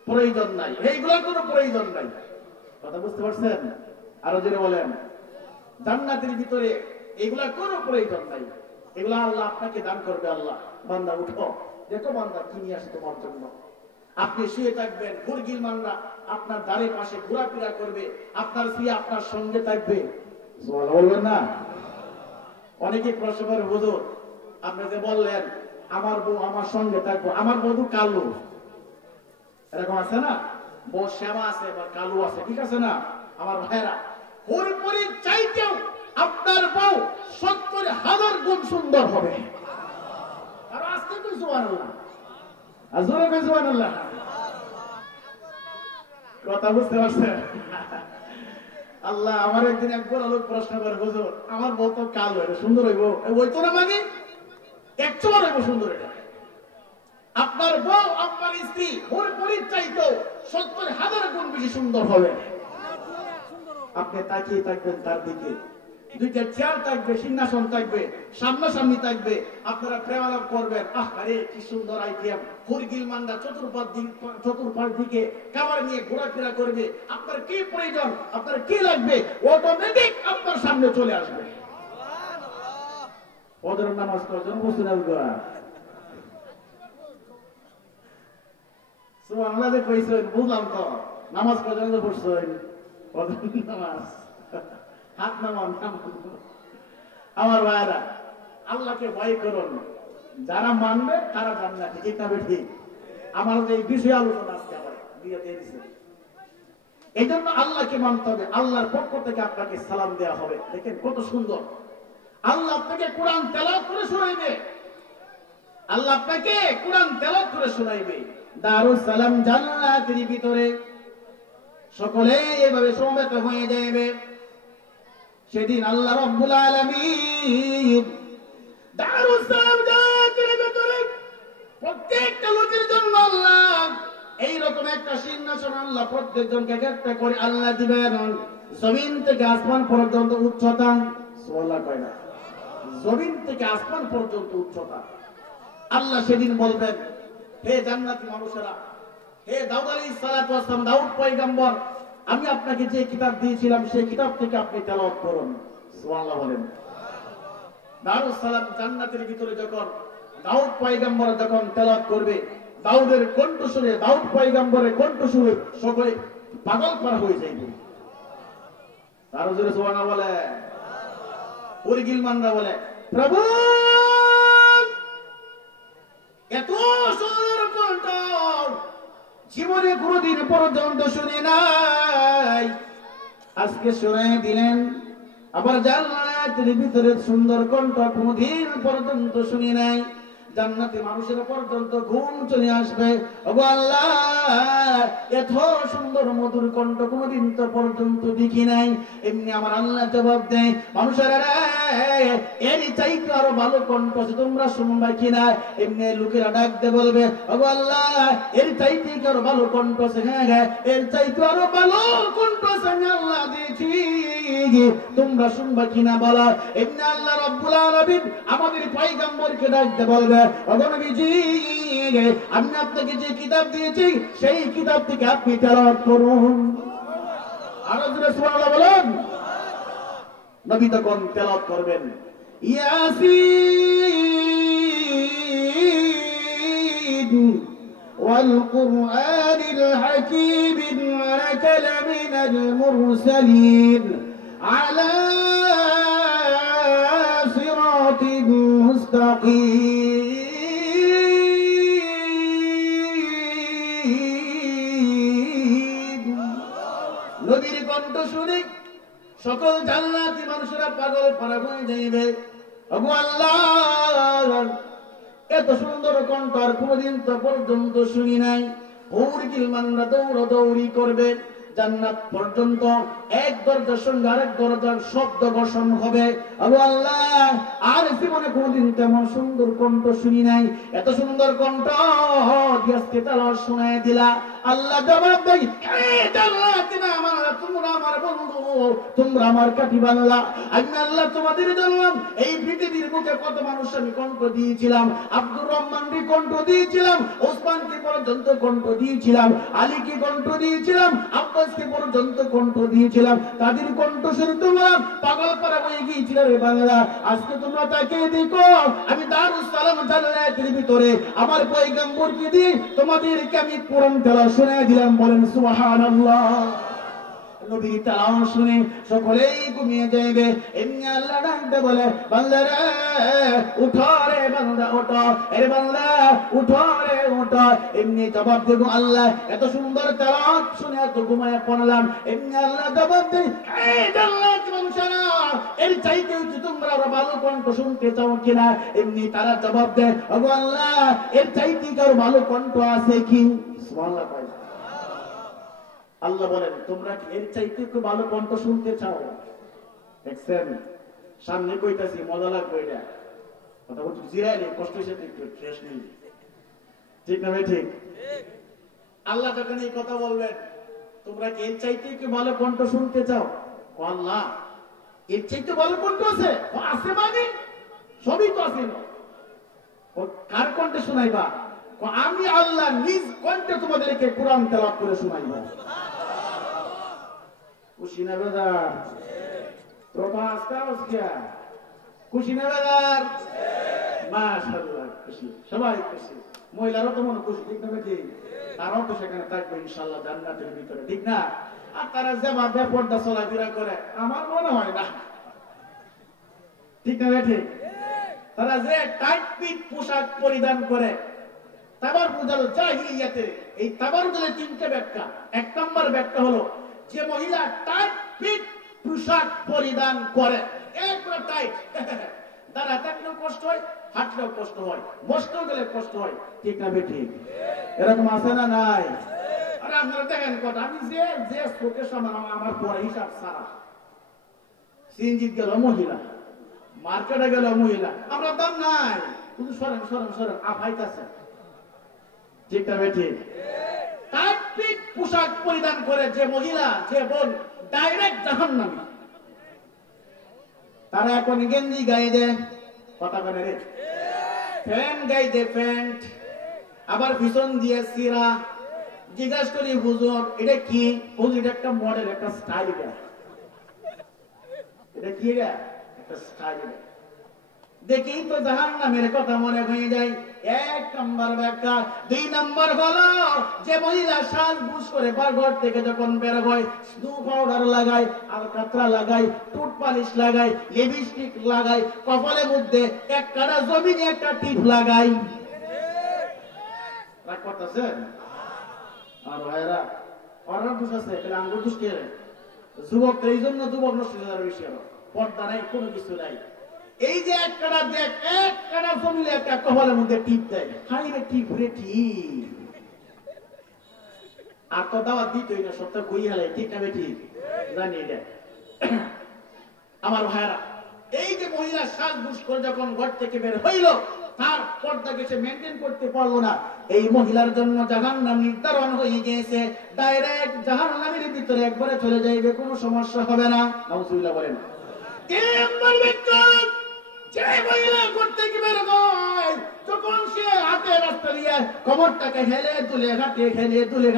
প্রয়োজন নাই, এইগুলোর কোনো প্রয়োজন নাই। কথা বুঝতে পারছেন? আরো জোরে বলেন, জান্নাতের ভিতরে এগুলার কোনো প্রয়োজন নাই, এগুলা আল্লাহ আপনাকে দান করবে। আল্লাহ, বান্দা উঠো, দেখো বান্দা কি নিয়ে আসে তোমার জন্য। আপনি শুয়ে থাকবেন, মুরগির মানরা আপনার দ্বারে পাশে ঘোরাফেরা করবে, আপনার স্ত্রী আপনার সঙ্গে থাকবে। বলবেন না? অনেকে প্রশ্ন করে, হুজুর আপনি যে বললেন আমার বউ আমার সঙ্গে থাকবো, আমার বধূ কালো, এরকম আছে না? বউ শ্যামা আছে বা কালু আছে, ঠিক আছে না আমার ভাইরা? হুরপুরির চাইতেও আপনার বউ 70,000 গুণ সুন্দর হবে। আর আজকে তো সুবহানাল্লাহ, আজরে কই সুবহানাল্লাহ, কথা বুঝতে পারছেন? আল্লাহ আমার একদিন এক বড় লোক প্রশ্ন করে, হুজুর আমার বউ তো কালো, এটা সুন্দর হইব? ওই তো না, মানে 100 হইব সুন্দর। এটা আপনার বউ আপনার স্ত্রী হুরপুরির চাইতেও 70,000 গুণ বেশি সুন্দর হবে। আপনি তাকিয়ে থাকবেন তার দিকে, দুইটা চেয়ার থাকবে, সিংহাসন থাকবে, সামনাসামনি থাকবে, আপনারা প্রেমালাপ করবেন। আরে কি সুন্দর আইটেম! হুরগিল মান্ডা চতুর্পাশ দিকে খাবার নিয়ে ঘোরাফেরা করবে। আপনার কি প্রয়োজন, আপনার কি লাগবে, অটোমেটিক আপনার সামনে চলে আসবে। ফজরের নামাজ কয়জন বসছেন আজকে? সুবহানাল্লাহ যে কইছেন বুঝলাম তো, নামাজ কয়জন পড়ছেন? ফজরের নামাজ হাত নামান। আমার ভাইরা, আল্লাহকে ভয় করুন, যারা মানবে তারা জান্নাতে, ঠিক না ঠিক? আমার এই বিষয়ে আলোচনা আজকে আবার দিয়ে দিয়েছে। এই জন্য আল্লাহকে মানতে হবে, আল্লাহর পক্ষ থেকে আপনাকে সালাম দেওয়া হবে। দেখেন কত সুন্দর, আল্লাহ আপনাকে কোরআন তেলাওয়াত করে শোনাইবে, আল্লাহ আপনাকে কোরআন তেলাওয়াত করে শোনাইবে। দারুস সালাম জান্নাতের ভিতরে সকলে এভাবে সমবেত হয়ে যাবে। সেদিন আল্লাহ রাব্বুল আলামিন দারুস সালাম জান্নাতের ভিতরে প্রত্যেকটা লোকের জন্য আল্লাহ এইরকম একটা সিংহাসন আল্লাহ প্রত্যেকজনকে একটা করে আল্লাহ দিবেন। জমিন থেকে আসমান পর্যন্ত উচ্চতা, সুবহানাল্লাহ কয় না, জমিন থেকে আসমান পর্যন্ত উচ্চতা। আল্লাহ সেদিন বলবেন, হে জান্নাতি মানুষেরা, হে দাউদ আলাইহিস সালাতু ওয়াস সালাম, দাউদ পয়গম্বর, আমি আপনাকে যে কিতাব দিয়েছিলাম সেই কিতাব থেকে আপনি তেলাওয়াত করুন। সুবহানাল্লাহ বলেন। দারুস সালাম জান্নাতের ভিতরে যখন দাউদ পয়গম্বর যখন তেলাওয়াত করবে, দাউদের কণ্ঠ শুনে, দাউদ পয়গম্বরের কণ্ঠ শুনে সকলে পাগল করা হয়ে যাবে। তার জোরে সুবহানাল্লাহ বলে। উরগিলমানরা বলে, প্রভু এত সুন্দর কণ্ঠ জীবনে কোনদিন পর্যন্ত শুনি নাই, আজকে শুনিয়ে দিলেন। আবার জান্নাতের ভিতরে সুন্দর কণ্ঠ কোনদিন পর্যন্ত শুনি নাই। জান্নাতি মানুষের পর্যন্ত ঘুম চলে আসবে। ওগো আল্লাহ, এত সুন্দর মধুর কণ্ঠ কোনদিন তো পর্যন্ত দেখি নাই। এমনি আমার আল্লাহ জবাব দেয়, মানুষেরা এর চাইতে আরো ভালো কণ্ঠ আছে, তোমরা শুনবা কিনা? এমনি লোকেরা ডাক দিয়ে বলবে, ওগো আল্লাহ, এর চাইতে আরো ভালো কণ্ঠ আছে। হ্যাঁ হ্যাঁ, এর চাইতে আরো ভালো কণ্ঠ আছে, আমি আল্লাহ দিয়েছি, তোমরা শুনবা কিনা বলা। এমনি আল্লাহ রাব্বুল আলামিন আমাদের পয়গম্বরকে ডাক দিয়ে বলবে, ওগো নবীজি, আমি আপনাকে যে কিতাব দিয়েছি সেই কিতাব থেকে আপনি তেলাওয়াত করুন। আর জোরে সুবহানাল্লাহ বলেন। নবী তখন তেলাওয়াত করবেন, ইয়াসিন ওয়াল কুরআনিল হাকীম ইন্নাকা লামিনাল মুরসালিন আলা সিরাতিন মুস্তাকিম। নবীর কণ্ঠ শুনে সকল জান্নাতি মানুষেরা পাগল পারা হয়ে যাইবে। ওগো আল্লাহ, এত সুন্দর কণ্ঠ আর কোনদিন তো পর্যন্ত শুনি নাই। হুরগিলমানরা দৌড়াদৌড়ি করবে, জান্নাত পর্যন্ত এক দরজার সঙ্গে আরেক দরজার শব্দ ঘোষণ হবে। ওগো আল্লাহ, আর জীবনে কোনদিন তেমন সুন্দর কণ্ঠ শুনি নাই। এত সুন্দর কণ্ঠ আজকে তেলাওয়াত শোনায় দিলা। আল্লাহ জবাব দেয়, জান্নাতি না আমার, তোমরা আমার বন্ধু, তোমরা আমার কাঠি বাংলা। আমি আল্লাহ তোমাদের জন্য এই পৃথিবীর বুকে কত মানুষ আমি কণ্ঠ দিয়েছিলাম। আব্দুর রহমানকে কণ্ঠ দিয়েছিলাম, ওসমানকে পর্যন্ত কণ্ঠ দিয়েছিলাম, আলীকে কণ্ঠ দিয়েছিলাম, আব্বাসকে পর্যন্ত কণ্ঠ দিয়েছিলাম। তাদের কণ্ঠ শুনে তোমরা পাগল পারা হয়ে গিয়েছিল রে বাংলা। আজকে তোমরা তাকে দেখো, আমি দারুস সালাম জান্নাতের ভিতরে আমার পয়গম্বরকে দিয়ে তোমাদেরকে আমি কোরআন তেলাওয়াত শোনায় দিলাম। বলেন সুবহানাল্লাহ। নবীর তেলাওয়াত শুনে সকলেই ঘুমিয়ে যাবে। এমনি আল্লাহ ডাকতে বলে, বান্দারা উঠো রে বান্দা ওঠো, এরে বান্দা উঠো রে উঠো। এমনি জবাব দেব আল্লাহ, এত সুন্দর তেলাওয়াত শুনে এত ঘুমায় পড়লাম। এমনি আল্লাহ জবাব দেয়, এই জান্নাত মানুষেরা, এর চাইতে তোমরা আরো ভালো কণ্ঠ শুনতে চাও কিনা? এমনি তারা জবাব দেয়, ওগো আল্লাহ, এর চাইতে কারো ভালো কণ্ঠ আছে কি? সুবহানাল্লাহ। আল্লাহ বলেন, তোমরা কি এর চাইতে একটু ভালো কণ্ঠ শুনতে চাও? দেখছেন, সামনে কইতাছি, মজা লাগবে এটা কথা বলছি, জিরাইলে কষ্ট হিসেবে একটু ফ্রেশ নেই, ঠিক না ভাই? ঠিক। আল্লাহ যখন এই কথা বলবেন, তোমরা কি এর চাইতে একটু ভালো কণ্ঠ শুনতে চাও? ও আল্লাহ, এর চাইতে ভালো কণ্ঠ আছে? ও আছে মানে সবই তো আছে। ও কার কণ্ঠে শোনাইবা? আমি আল্লাহ নিজ কণ্ঠে তোমাদেরকে কোরআন তেলাওয়াত করে শোনাইব। খুশি না বেদার? খুশি না বেদার? মাশাআল্লাহ, খুশি, সবাই খুশি। মহিলারাও তো মনে খুশি, ঠিক না বেটি? তারাও তো সেখানে থাকবে ইনশাআল্লাহ জান্নাতের ভিতরে, ঠিক না? আর তারা যেভাবে বেপরদা চলাফেরা করে আমার মনে হয় না, ঠিক না বেটি? তারা যে টাইট ফিট পোশাক পরিধান করে, তাবাররুজাল জাহিলিয়াতে, এই তাবাররুজের তিনটে ব্যাখ্যা। এক নম্বর ব্যাখ্যা হলো, যে মহিলা টাইট ফিট পোশাক পরিধান করে, একবারে টাইট, দাঁড়া থাকলেও কষ্ট হয়, হাঁটলেও কষ্ট হয়, বসতেও গেলে কষ্ট হয়, ঠিক না বেটি? এরকম আছে না নাই? আর আপনারা দেখেন কথা, আমি যে যে চোখের সামনে আমার পরে হিসাব সারা, সিনজিত গেল মহিলা, মার্কেটে গেল মহিলা, আমরা দাম নাই, শুধু সরেন সরেন সরেন আফাইতাছে, ঠিক না বেটি? টাইট ফিট পোশাক পরিধান করে যে মহিলা, যে বোন, ডাইরেক্ট জাহান্নামী। তারা এখন গেঞ্জি গায়ে দেয়, কথা বলে রে, প্যান্ট গায়ে দেয়, প্যান্ট, আবার পিছন দিয়ে সিরা। জিজ্ঞাসা করি, হুজুর এটা কি? হুজুর এটা একটা মডেল, একটা স্টাইল। এটা কি? একটা স্টাইল। দেখি তো জাহান্নামের কথা মনে হয়ে যায়। এক নম্বর ব্যাখ্যা। দুই নম্বর হলো, যে মহিলা সাজগোজ করে ঘর থেকে যখন বের হয়, স্নো পাউডার লাগায়, আলকাতরা লাগায়, টুথ পালিশ লাগায়, লিপস্টিক লাগায়, কপালের মধ্যে এক কাটা জমিনে একটা টিপ লাগায়। রাগ করতেছেন? আর ভাইরা অর্ডার দোষ আছে, তাহলে আঙ্গুর দোষ কে? যুবক, এই জন্য যুবক নষ্ট হয়ে যাবে বেশি। আরো পর্দা নাই, কোনো কিছু নাই। এই যে এক কাটা দেখ, এক কাটা জমিলে একটা কপালের মধ্যে টিপ দেয়, হাই রে টিপ রে টিপ। আর তো দাওয়াত দিতই না, সপ্তাহ কই হালাই, ঠিক না বেটি? জানি এটা। আমার ভাইরা, এই যে মহিলা সাজগোজ করে যখন ঘর থেকে বের হইল, তার পর্দাকে সে মেনটেন করতে পারলো না, এই মহিলার জন্য জাহান্নাম নির্ধারণ হয়ে গিয়েছে। ডাইরেক্ট জাহান্নামের ভিতরে একবারে চলে যাইবে, কোনো সমস্যা হবে না। নাউজুবিল্লাহ বলেন। যে মহিলা ঘর থেকে বের হয়, যখন সে হাতে রাস্তা দিয়ে কমরটাকে হেলে তুলে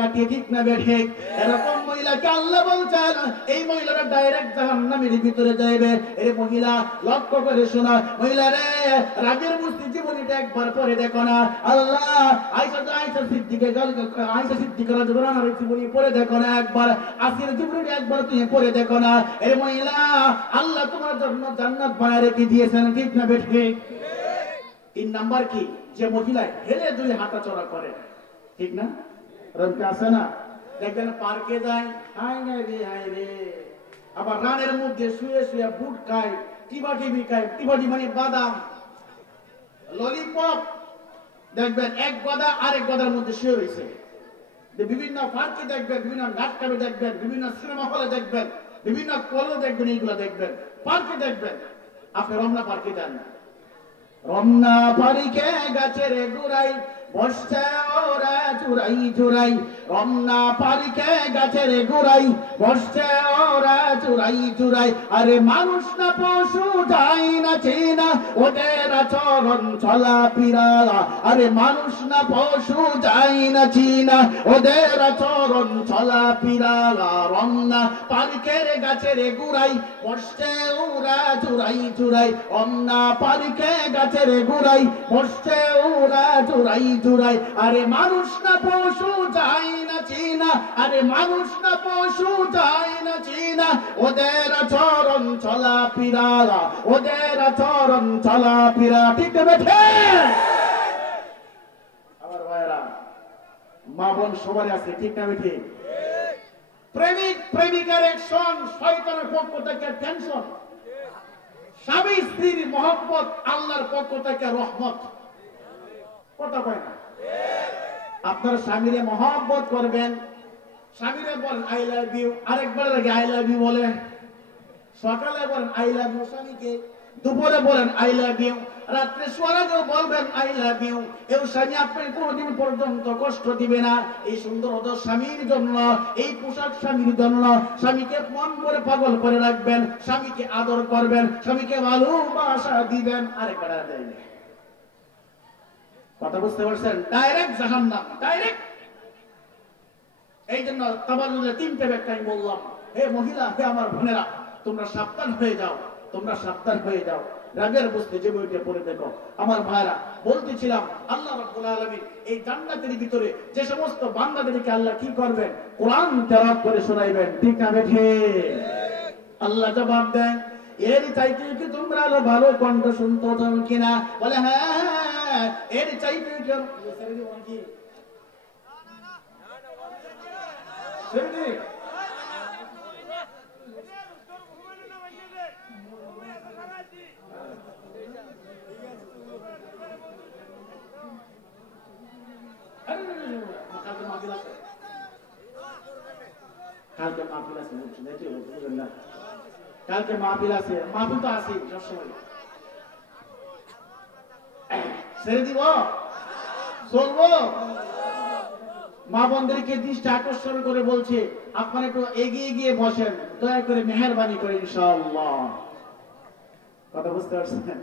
ঘাটিয়ে, ঠিক না বেঠিক? এরকম মহিলাকে আল্লাহ বলছেন, এই মহিলারা ডাইরেক্ট জাহান্নামের ভিতরে যাইবে। এই মহিলা লক্ষ্য করে শোনা, মহিলা রে, রাগের মুস্তি জীবনীটা একবার পরে দেখো না। আল্লাহ আয়েশা সিদ্দিকা রাদিয়াল্লাহু আনহার জীবনী পড়ে দেখো না একবার, আসিয়ার জীবনী একবার তুমি পড়ে দেখো না। এই মহিলা, আল্লাহ তোমার জন্য জান্নাত বানায় রেখে দিয়েছেন, ঠিক না বেঠিক? তিন নাম্বার কি? যে মহিলা হেলে দুলে হাঁটা চলা করে, ঠিক না? রমকে আছে না, দেখবেন পার্কে যায়, হাই রে, আবার রানের মধ্যে শুয়ে শুয়ে বুট খায়, টিবাটিবি খায়, টিবাটি মানে বাদাম, ললিপপ, দেখবেন এক গদা আরেক গদার মধ্যে শুয়ে রয়েছে। বিভিন্ন পার্কে দেখবেন, বিভিন্ন নাটকাবে দেখবেন, বিভিন্ন সিনেমা হলে দেখবেন, বিভিন্ন কলে দেখবেন, এইগুলো দেখবেন, পার্কে দেখবেন। আপনি রমনা পার্কে যান, রমনা পার্কে গাছের গোড়ায় বসছে ওরা চুরাই, রমনা পার্কে গাছের গোড়ায় বসছে ওরা চুরাই। আরে মানুষ না পশু যায় না চেনা ওদের আচরণ চলা ফিরা, আরে মানুষ না পশু যায় না চিনা ওদের আচরণ চলা ফিরা। রমনা পার্কের গাছের গোড়ায় বসছে ওরা চুরাই, রমনা পার্কে গাছের গোড়ায় বসছে ওরা জুড়াই, আরে মানুষ না পশু যায় না চিনা, আরে মানুষ না পশু যায় না চিনা, ওদের আচরণ চলাফেরা, ওদের আচরণ চলাফেরা ঠিক বেঠে। আমার ভাইরা মা বোন সবারই আছে ঠিক না বেঠে? প্রেমিক প্রেমিকার অ্যাকশন শয়তানের পক্ষ থেকে টেনশন, স্বামী স্ত্রীর মহব্বত আল্লাহর পক্ষ থেকে রহমত। কথা কয় না? আপনার স্বামীরে মহব্বত করবেন, স্বামীরে বলেন আই লাভ ইউ, আরেকবার আগে আই লাভ ইউ বলে, সকালে বলেন আই লাভ ইউ স্বামীকে, দুপুরে বলেন আই লাভ ইউ, রাত্রে শোয়ার আগেও বলবেন আই লাভ ইউ। এই স্বামী আপনাকে কোনদিন পর্যন্ত কষ্ট দিবে না। এই সুন্দর স্বামীর জন্য, এই পোশাক স্বামীর জন্য স্বামীকে মন করে পাগল করে রাখবেন, স্বামীকে আদর করবেন, স্বামীকে ভালোবাসা দিবেন। আরেকবার দেয়নি। কথা বুঝতে পারছেন? ডাইরেক্ট জাহান্নাম, ডাইরেক্ট। এই জন্য তাবারুজের তিনটে ব্যাখ্যা আমি বললাম। হে মহিলা, হে আমার বোনেরা, তোমরা সাবধান হয়ে যাও, তোমরা সাবধান হয়ে যাও। রাগের বুঝতে যে বইটা পড়ে দেখো। আমার ভাইরা বলতেছিলাম, আল্লাহ রাব্বুল আলামিন এই জান্নাতের ভিতরে যে সমস্ত বান্দাদেরকে আল্লাহ কি করবেন? কোরআন তেলাওয়াত করে শোনাইবেন। ঠিক না বেঠে? আল্লাহ জবাব দেন, এর চাইতে কি তোমরা আরো ভালো কণ্ঠ শুনতে চাও কিনা? বলে হ্যাঁ, এর চাইতে কি কালকে মাহফিল আছে, বুঝলেন না? কালকে মাহফিল আছে, মাহফিল তো আছে সবসময়। ছেড়ে দিব, চলবো। মা বোনদেরকে দৃষ্টি আকর্ষণ করে বলছে, আপনারা একটু এগিয়ে গিয়ে বসেন, দয়া করে মেহেরবানি করে, ইনশাআল্লাহ। কথা বুঝতে পারছেন?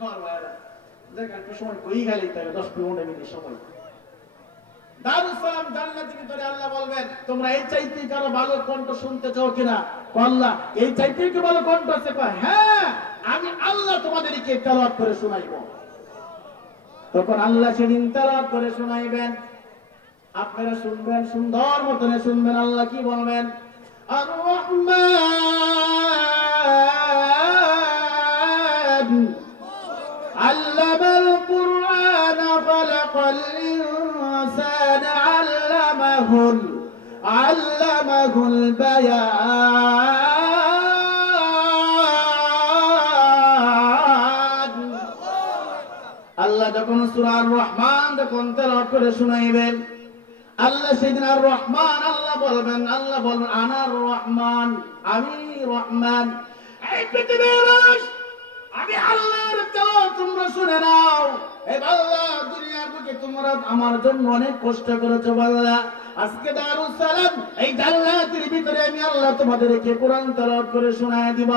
আমার ভাইরা দেখেন একটু সময় কই গেলেই তাহলে 10-15 মিনিট সময়। দারুস সালাম জান্নাতের ভিতরে আল্লাহ বলবেন, তোমরা এই চাইতে কারো ভালো কণ্ঠ শুনতে চাও কিনা? আল্লাহ এই চাইতে কি ভালো কণ্ঠ আছে? হ্যাঁ, আমি আল্লাহ তোমাদেরকে তেলাওয়াত করে শোনাইব। তখন আল্লাহ সেদিন তেলাওয়াত করে শোনাইবেন, আপনারা শুনবেন, সুন্দর মতনে শুনবেন। আল্লাহ কি বলবেন? আর রহমান আল্লামাল কুরআন খালাকাল ইনসান আল্লামাহুল বায়ান। আল্লাহ যখন সূরা আর রহমান যখন তেলাওয়াত করে শোনাইবেন, আল্লাহ সেদিন আর রহমান আল্লাহ বলবেন আনার রহমান, আমি রহমান। এই পৃথিবীর মানুষ, আমি আল্লাহর তেলাওয়াত তোমরা শুনে নাও। হে বান্দা, দুনিয়ার বুকে তোমরা আমার জন্য অনেক কষ্ট করেছো বান্দা। আজকে দারুস সালাম এই জান্নাতের ভিতরে আমি আল্লাহ তোমাদেরকে কোরআন তেলাওয়াত করে শোনায় দিব।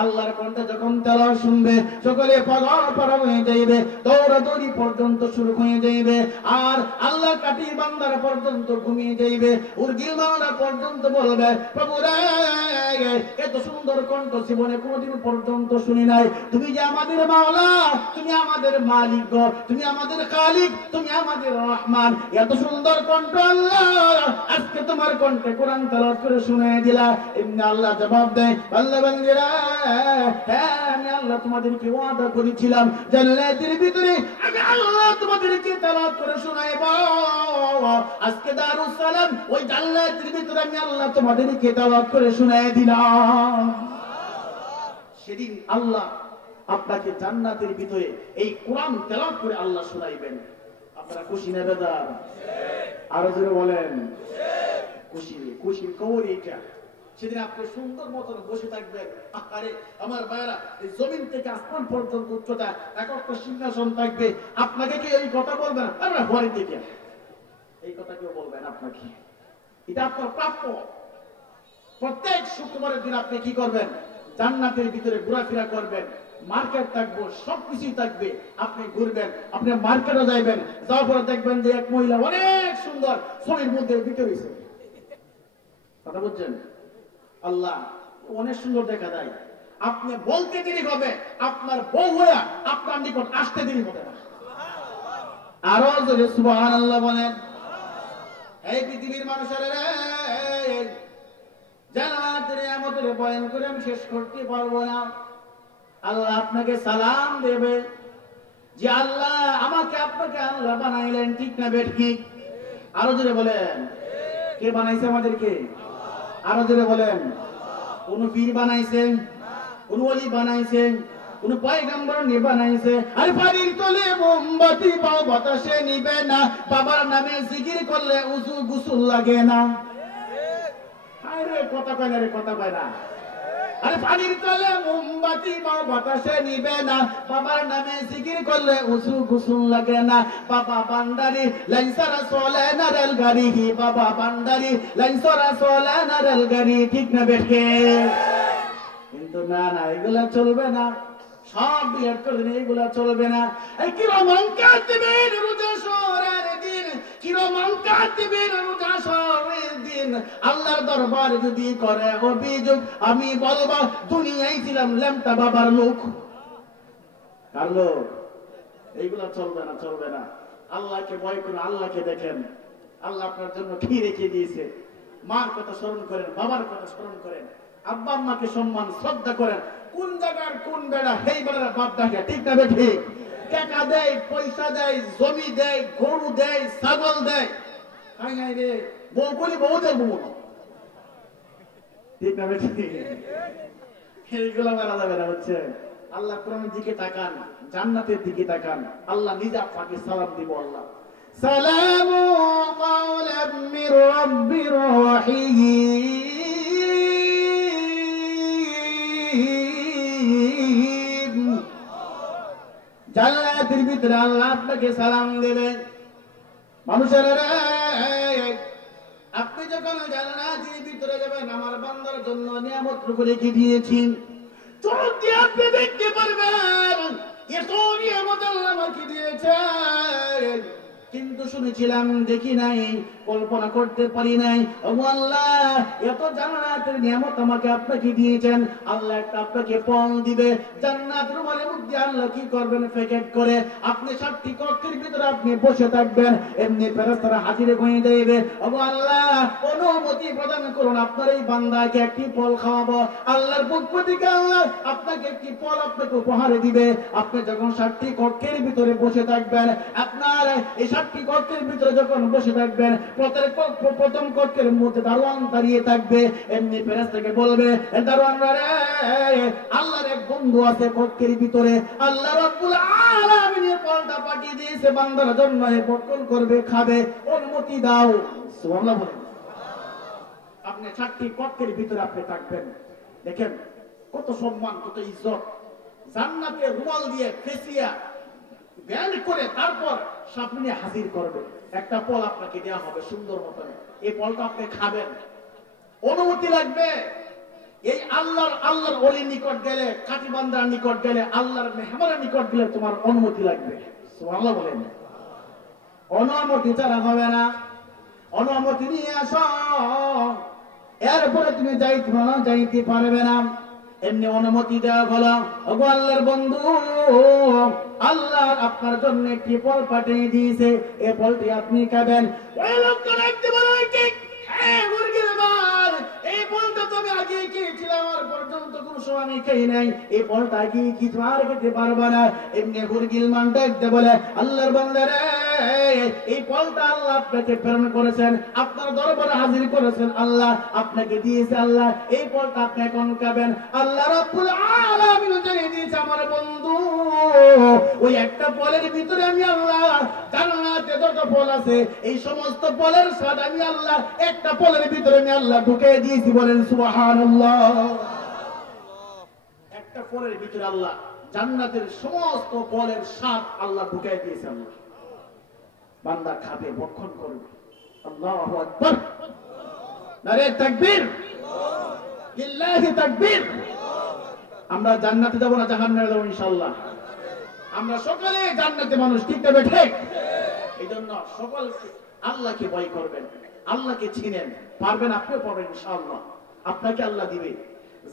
আল্লাহর কণ্ঠ যখন তেলাওয়াত শুনবে, সকলে পাগল হয়ে যাইবে, দৌড়াদৌড়ি পর্যন্ত শুরু হয়ে যাইবে। আর আল্লাহ কাটি বান্দার পর্যন্ত ঘুমিয়ে যাইবে। উর্গিল বান্দা পর্যন্ত বলবে, প্রভু রে, এত সুন্দর কণ্ঠ জীবনে কোনদিন পর্যন্ত শুনি নাই। তুমি যে আমাদের মাওলা, তুমি আমাদের মালিক গো, তুমি আমাদের খালিক, তুমি আমাদের রহমান। এত সুন্দর কণ্ঠ আল্লাহ, আজকে তোমার কণ্ঠে কোরআন তেলাওয়াত করে শুনিয়ে দিলা। এমনি আল্লাহ জবাব দেয়, আল্লাহ বান্দারা, হ্যাঁ আমি আল্লাহ তোমাদেরকে ওয়াদা করেছিলাম জান্নাতের ভিতরে আমি আল্লাহ তোমাদেরকে তেলাওয়াত করে শোনাইব। আজকে দারুস সালাম ওই জান্নাতের ভিতরে আমি আল্লাহ তোমাদেরকে তেলাওয়াত করে শুনিয়ে দিলাম। সেদিন আল্লাহ আপনাকে জান্নাতের ভিতরে এই কোরআন তেলাওয়াত করে আল্লাহ শোনাইবেন। আপনারা খুশি না বেজার? আরো জোরে বলেন খুশি। খুশির খবর এইটা। সেদিন আপনি সুন্দর মতন বসে থাকবেন। আরে আমার ভাইরা, এই জমিন থেকে আসমান পর্যন্ত উচ্চতা একটা সিংহাসন থাকবে। আপনাকে কি এই কথা বলবেন? আরে ভয় থেকে এই কথা কেউ বলবেন আপনাকে? এটা আপনার প্রাপ্য। প্রত্যেক শুক্রবারের দিন আপনি কি করবেন? জান্নাতের ভিতরে ঘোরাফেরা করবেন। মার্কেট থাকবো, সবকিছুই থাকবে। আপনি ঘুরবেন, আপনি মার্কেটে যাইবেন, যাওয়ার পরে দেখবেন যে এক মহিলা অনেক সুন্দর ছবির মধ্যে ভিতরে কথা বলছেন। আল্লাহ অনেক সুন্দর দেখা যায়। আপনি বলতে দেরি হবে, আপনার বউ হইয়া আপনার নিকট আসতে দেরি হবে না। আরো জোরে সুবহানাল্লাহ বলেন। এই পৃথিবীর মানুষের জান্নাতের নিয়ামতের বয়ান করে আমি শেষ করতে পারবো না। আল্লাহ আপনাকে সালাম দেবে যে আল্লাহ আমাকে আপনাকে আল্লাহ বানাইলেন, ঠিক না বেঠিক? আরো জোরে বলেন। কে বানাইছে আমাদেরকে? আরো জোরে বলেন। কোন পীর বানাইছেন? কোন ওলি বানাইছেন? কোন পয়গম্বর নিয়ে বানাইছে? আরে পানির তলে মোমবাতি পাও বাতাসে নিবে না, বাবার নামে জিকির করলে উযু গোসল লাগে না। আরে কথা কয় না রে, কথা কয় না। আরে পানির তলে মোমবাতি পাও বাতাসে নিবে না, বাবার নামে জিকির করলে উযু গোসল লাগে না। বাবা বান্দারি লাইসারা চলে না রেলগাড়ি, বাবা বান্দারি লাইসারা চলে না রেলগাড়ি, ঠিক না বেঠে? কিন্তু না না, এগুলা চলবে না। সব বিয়ার করে এগুলা চলবে না। এই কিরমান কাতিবিন রোজা শহরের দিন, কিরমান কাতিবিন রোজা শহরের দিন আল্লাহর দরবার যদি করে অভিযোগ, আমি বলবো দুনিয়ায় ছিলাম ল্যাংটা বাবার লোক। কার লোক? এইগুলা চলবে না, চলবে না। আল্লাহকে ভয় করুন, আল্লাহকে দেখেন। আল্লাহ আপনার জন্য কি রেখে দিয়েছে। মার কথা স্মরণ করেন, বাবার কথা স্মরণ করেন, আব্বা আম্মাকে সম্মান শ্রদ্ধা করেন। কোন জায়গার কোন বেড়া সেই বেড়ার বাপ ডাকে, ঠিক না বেঠিক? টাকা দেয়, পয়সা দেয়, জমি দেয়, গরু দেয়, ছাগল দেয়, হাই হাই রে বউ করি বউ দেবো, ঠিক না বেঠিক? এইগুলা মারা যাবে না, হচ্ছে। আল্লাহ কোরআনের দিকে তাকান, জান্নাতের দিকে তাকান। আল্লাহ নিজে আপনাকে সালাম দিব। আল্লাহ সালামু কাওলাম মির রাব্বির রহিম। জান্নাতের ভিতরে আল্লাহ আপনাকে সালাম দেবেন। মানুষের আপনি যখন জান্নাতের ভিতরে যাবেন, আমার বান্দার জন্য নিয়ামত রেখে দিয়েছি, চোখ দিয়ে আপনি দেখতে পারবেন এত নিয়ামত আল্লাহ আমাকে দিয়েছেন, কিন্তু শুনেছিলাম, দেখি নাই, কল্পনা করতে পারি নাই। ওগো আল্লাহ, এত জান্নাতের নিয়ামত আমাকে আপনাকে দিয়েছেন। আল্লাহ একটা আপনাকে ফল দিবে জান্নাতের রুমালের মধ্যে। আল্লাহ কি করবেন? প্যাকেট করে আপনি 7টি কক্ষের ভিতরে আপনি বসে থাকবেন, এমনি ফেরেশতারা হাজিরে গিয়ে দেবে। ওগো আল্লাহ, অনুমতি প্রদান করুন, আপনার এই বান্দাকে একটি ফল খাওয়াবো। আল্লাহর পক্ষ থেকে আল্লাহ আপনাকে একটি ফল আপনাকে উপহারে দিবে। আপনি যখন 7টি কক্ষের ভিতরে বসে থাকবেন, আপনার এই 7টি কক্ষের ভিতরে যখন বসে থাকবেন, প্রথম কক্ষের মধ্যে দারোয়ান দাঁড়িয়ে থাকবে। এমনি ফেরেশতাকে বলবে, দারোয়ানরা রে, আল্লাহর এক বন্ধু আছে কক্ষের ভিতরে, আল্লাহ রাব্বুল আলামিনের ফলটা পাঠিয়ে দিয়েছে বান্দার জন্য, ভক্ষণ করবে, খাবে, অনুমতি দাও। সুবহানাল্লাহ বলেন। আপনি 7টি কক্ষের ভিতরে আপনি থাকবেন। দেখেন কত সম্মান, কত ইজ্জত। জান্নাতে রুমাল দিয়ে ফেসিয়া ব্যান্ড করে তারপর সামনে হাজির করবে। একটা ফল আপনাকে দেওয়া হবে সুন্দর মতন, এই ফলটা আপনি খাবেন, অনুমতি লাগবে। এই আল্লাহর ওলির নিকট গেলে, কাটিবান্দার নিকট গেলে, আল্লাহর মেহমানের নিকট গেলে তোমার অনুমতি লাগবে। সুবহানাল্লাহ বলেন। অনুমতি ছাড়া হবে না। অনুমতি নিয়ে আসো, এরপরে তুমি যাইতে পারবে না। এমনি অনুমতি দেওয়া হলো। ওগো আল্লাহর বন্ধু, আল্লাহ আপনার জন্য একটি ফল পাঠিয়ে দিয়েছে, এই ফলটি আপনি খাবেন। ওই লোকটা দেখতে বলে, হ্যাঁ মুরগির মাল, এই ফলটা তো আমি আগে খেয়েছিলাম, আর পর্যন্ত কোন সময় আমি খাই নাই, এই ফলটা আগে কিছু আর খেতে পারবো না। এমনি মুরগির মান দেখতে বলে, আল্লাহর বান্দারে, এই ফলটা আল্লাহ আপনাকে প্রেরণ করেছেন, আপনার দরবারে হাজির করেছেন, আল্লাহ আপনাকে দিয়েছে, আল্লাহ এই ফলটা আপনি এখন খাবেন। আল্লাহ রাব্বুল আলামিন জানিয়ে দিয়েছে, আমার বন্ধু, ওই একটা ফলের ভিতরে আমি আল্লাহ জান্নাতে যত ফল আছে, এই সমস্ত ফলের স্বাদ আমি আল্লাহ একটা ফলের ভিতরে আমি আল্লাহ ঢুকিয়ে দিয়েছি। বলেন সুবহানাল্লাহ। একটা ফলের ভিতরে আল্লাহ জান্নাতের সমস্ত ফলের স্বাদ আল্লাহ ঢুকিয়ে দিয়েছে। আল্লাহ বান্দা খাবে, ভক্ষণ করবে। আল্লাহু আকবার, নারে তাকবীর, লিল্লাহি তাকবীর। আমরা জান্নাতে যাব না জাহান্নামে যাব ইনশাআল্লাহ? আমরা সকলে জান্নাতে মানুষ, ঠিক না ঠিক? এই জন্য সকল আল্লাহকে ভয় করবেন, আল্লাহকে চিনেন, পারবেন, আপনিও পারবেন ইনশাআল্লাহ। আপনাকে আল্লাহ দিবে।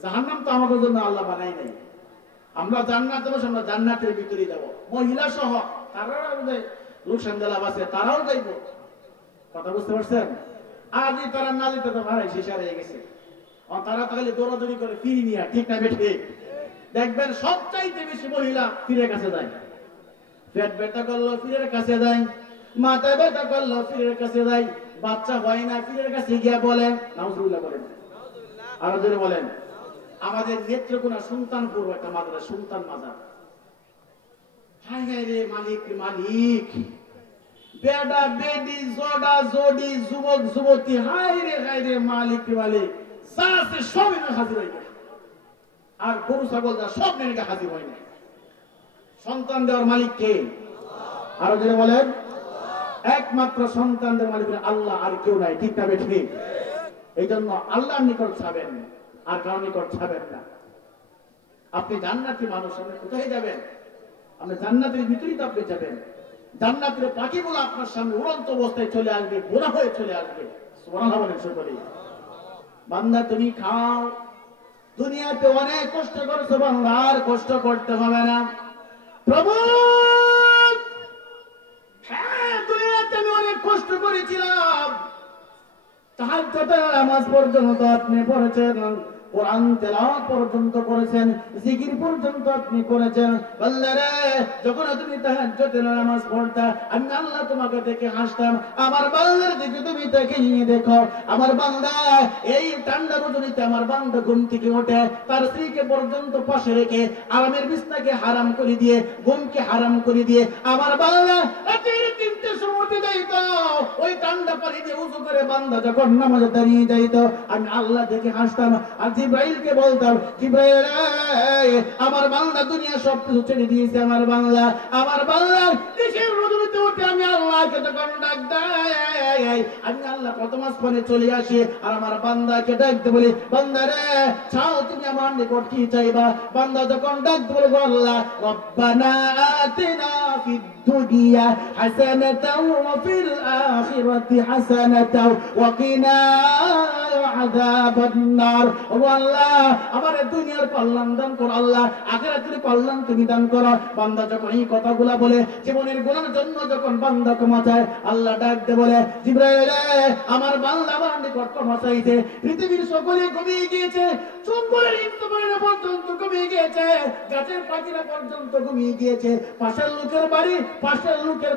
জাহান্নাম তো আমাদের জন্য আল্লাহ বানাই নাই। আমরা জান্নাতে বসে আমরা জান্নাতের ভিতরে যাব, মহিলা সহ। তারা রুকসানদালা বাসে তারাও যাইব। কথা বুঝতে পারছেন? আজই তারা না যেতে তো ভাড়াই শেষ হয়ে গেছে। তারা তাহলে দৌড়াদৌড়ি করে ফিরি নিয়ে, ঠিক না বেঠে? দেখবেন সবচাইতে বেশি মহিলা ফিরের কাছে যায়। পেট ব্যথা করলো ফিরের কাছে যায়, মাথা ব্যথা করলো ফিরের কাছে যায়, বাচ্চা হয় না ফিরের কাছে গিয়া বলেন নাউজুবিল্লাহ বলেন, আরো জোরে বলেন। আমাদের নেত্রকোনা সুলতানপুর একটা মাদ্রাসা, সুলতান মাজার। হায় হায় রে মালিক মালিক, বেডা বেডি জোডা জোডি যুবক যুবতী, হায় রে মালিক মালিক, যা আছে সব এনে হাজির হয়ে গেল। আর গরু ছাগল যা সব এনে হাজির হয় না। সন্তান দেওয়ার মালিক কে? আরো জোরে বলেন। একমাত্র সন্তানদের মালিক আল্লাহ, আর কেউ নাই, ঠিক না বেঠিক? এই জন্য আল্লাহর নিকট ছাবেন, আর কারো নিকট ছাবেন না। আপনি জান্নাতি মানুষ, আপনি কোথায় যাবেন? আপনি জান্নাতের ভিতরেই তো আপনি যাবেন। জান্নাতের পাখিগুলো আপনার সামনে উড়ন্ত অবস্থায় চলে আসবে, গোনা হয়ে চলে আসবে। সুবহানাল্লাহ বলেন সকলে। বান্দা তুমি খাও, দুনিয়াতে অনেক কষ্ট করেছো বান্দা, আর কষ্ট করতে হবে না। প্রভু হ্যাঁ, দুনিয়াতে আমি অনেক কষ্ট করেছিলাম, তাহাজ্জুদের নামাজ পর্যন্ত আপনি পড়েছেন, কোরআন তেলাওয়াত পর্যন্ত করেছেন, জিকির পর্যন্ত আপনি করেছেন। আল্লাহ রে, যখন তুমি তাহাজ্জুদের নামাজ পড়তা, আমি আল্লাহ তোমাকে দেখে হাসতাম। আমার বান্দার দিকে তুমি তাকিয়ে দেখো, আমার বান্দা এই ঠান্ডা রজনীতে আমার বান্দা ঘুম থেকে ওঠে, তার স্ত্রীকে পর্যন্ত পাশে রেখে আরামের বিছনাকে হারাম করে দিয়ে, ঘুমকে হারাম করে দিয়ে আমার বান্দা রাতের 3টের সময় যাইত, ওই ঠান্ডা পানি দিয়ে উযু করে বান্দা যখন নামাজে দাঁড়িয়ে যাইত, আমি আল্লাহ দেখে হাসতাম। আর জিব্রাইলকে বলতাম, জিব্রাইল আমার বান্দা দুনিয়া সব কিছু ছেড়ে দিয়েছে, আমার বান্দা দেশের রজনীতে উঠে আমি আল্লাহকে যখন ডাক দেয়, আমি আল্লাহ প্রথম আসমানে চলে আসি, আর আমার বান্দাকে ডাকতে বলি, বান্দা রে চাও তুমি আমার নিকট কি চাইবা? বান্দা যখন ডাকতে বলি, আল্লাহ রব্বানা আতিনা ফিদ দুনিয়া হাসানাতাও ওয়া ফিল আখিরাতি হাসানাতাও ওয়া কিনা আযাবান নার। ও আল্লাহ আমার দুনিয়ার কল্যাণ দান করো, আল্লাহ আখিরাতের কল্যাণ তুমি দান করো। বান্দা যখন এই কথাগুলো বলে, জীবনের গুনাহের জন্য যখন বান্দা ক্ষমা চায়, আল্লাহ ডাকতে বলে, জিবরাইল আমার বান্দা আমার নিকট ক্ষমা চাইছে। পৃথিবীর সকলে ঘুমিয়ে গিয়েছে, চুম্বনের ইন্তবারে পর্যন্ত ঘুমিয়ে গিয়েছে, গাছের পাখিরা পর্যন্ত ঘুমিয়ে গিয়েছে, পাশের লোকের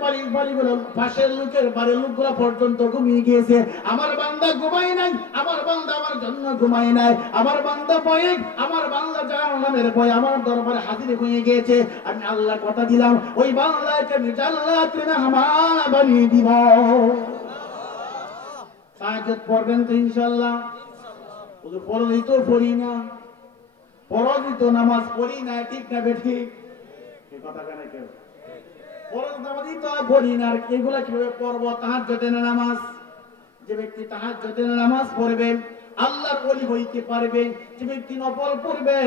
বাড়িগুলো, পাশের লোকের বাড়ির লোকগুলো পর্যন্ত ঘুমিয়ে গিয়েছে। আমার বান্দা ঘুমায় নাই, আমার বান্দা আমার জন্য ঘুমায় নাই, আমার বান্দা ভয়ে, আমার বান্দা জাহান্নামের ভয়ে আমার দরবারে হাজির হয়ে গিয়েছে। আমি আল্লাহ কথা দিলাম, ওই বান্দাকে আমি জান্নাতের মেহমান বানিয়ে দিব। তাহাজ্জুদ পড়বেন তো ইনশাআল্লাহ? শুধু পড়লেই তো পড়ি না, ফরজই তো নামাজ পড়ি না, ঠিক না বেঠিক? এই কথা কেন কেউ ফরজ নামাজই তো পড়ি না, আর এগুলা কিভাবে পড়বো? তাহাজ্জুদের নামাজ, যে ব্যক্তি তাহাজ্জুদের নামাজ পড়বে আল্লাহর ওলি হইতে পারবে, যে ব্যক্তি নফল পড়বে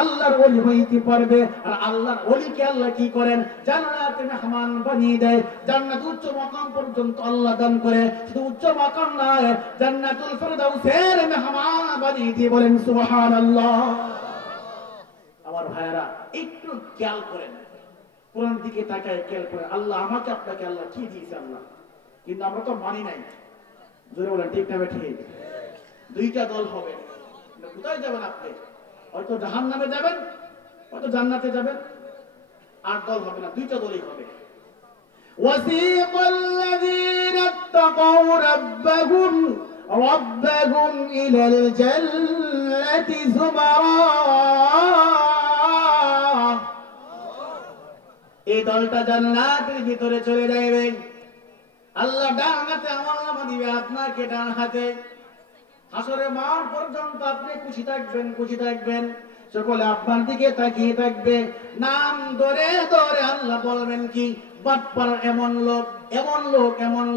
আল্লাহর ওলি হইতে পারবে। আর আল্লাহর ওলিকে আল্লাহ কি করেন? জান্নাতে মেহমান বানিয়ে দেয়। জান্নাত উচ্চ মাকাম পর্যন্ত আল্লাহ দান করে, শুধু উচ্চ মাকাম নয়, জান্নাতুল ফিরদাউসের মেহমান বানিয়ে দিয়ে। বলেন সুবহানাল্লাহ। আমার ভাইরা একটু খেয়াল করেন, কোরআন দিকে তাকায় খেয়াল করেন, আল্লাহ আমাকে আপনাকে আল্লাহ কি দিয়েছে আল্লাহ, কিন্তু আমরা তো মানি নাই। জোরে বলেন ঠিক না ঠিক? দুইটা দল হবে, কোথায় যাবেন আপনি? হয়তো জাহান্নামে যাবেন, হয়তো জান্নাতে যাবেন। আর দল হবে না, দুইটা দলই হবে। وَسِيقَ الَّذِينَ اتَّقَوْا رَبَّهُمْ إِلَى الْجَنَّةِ زُمَرًا। এই দলটা জান্নাতের ভিতরে চলে যাবে। আল্লাহ ডান হাতে আমলনামা দিবে আপনাকে, ডান হাতে। হাসরের মাঠ পর্যন্ত আপনি খুশি থাকবেন, সকলে আপনার দিকে তাকিয়ে থাকবে। নাম ধরে ধরে আল্লাহ বলবেন কি? বাটপাড়ার এমন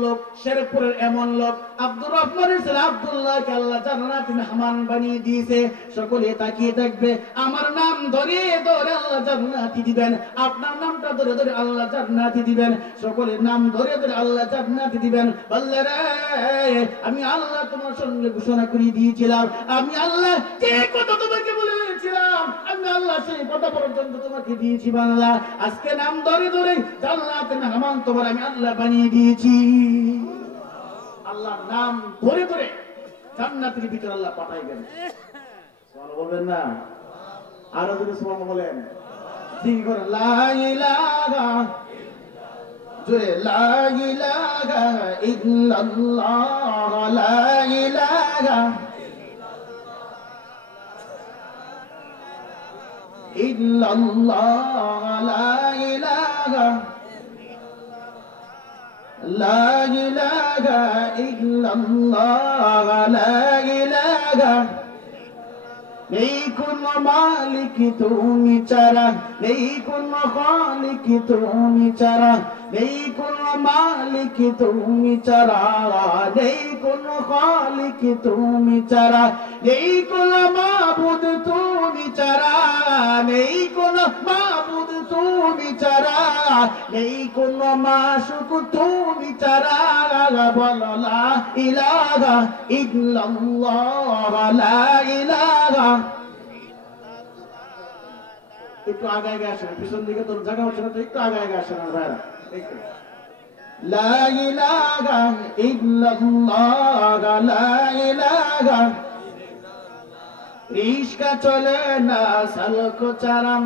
লোক, শেরপুরের এমন লোক, আব্দুর রহমানের ছেলে আব্দুল্লাহকে আল্লাহ জান্নাতে মেহমান বানিয়ে দিয়েছে। সকলে তাকিয়ে থাকবে, আমার নাম ধরে ধরে আল্লাহ জান্নাতি দিবেন, আপনার নামটা ধরে ধরে আল্লাহ জান্নাতি দিবেন, সকলের নাম ধরে ধরে আল্লাহ জান্নাতি দিবেন। আল্লাহ রে, আমি আল্লাহ তোমার সঙ্গে ঘোষণা করে দিয়েছিলাম, আমি আল্লাহ যে কথা তোমাকে বলেছি দিয়েছিলাম, আমি আল্লাহ সেই কথা পর্যন্ত তোমাকে দিয়েছি বাংলা। আজকে নাম ধরে ধরে জান্নাতের মেহমান তোমার আমি আল্লাহ বানিয়ে দিয়েছি। আল্লাহর নাম ধরে ধরে জান্নাতের ভিতরে আল্লাহ পাঠাইবেন। সুবহানাল্লাহ বলবেন না? আরো যদি সুবহানাল্লাহ বলেন, জিগর লা ইলাহা জোরে লা ইলাহা ইল্লাল্লাহ, লা ইলাহা ইল্লাল্লাহ, লা ইলাহা লা ইলাহা ইল্লাল্লাহ, লা ইলাহা নেই কোন মালিক তুমি ছাড়া, নেই কোন খালিক তুমি ছাড়া, নেই কোন মালিক তুমি ছাড়া, নেই কোন খালিক তুমি ছাড়া, নেই কোন মাবুদ তুমি ছাড়া, নেই কোন মাবুদ তুমি ছাড়া, নেই কোন মাশুক তুমি ছাড়া। বলো লা ইলাহা ইল্লাল্লাহ, লা ইলাহা। একটু আগে আগে আসেন, পিছন দিকে তোর জায়গা হচ্ছে না, তো একটু আগে আগে আসেন ভাইরা। লা ইলাহা ইল্লাল্লাহ, লা ইলাহা। রিস্কা চলে না সালক চারাম,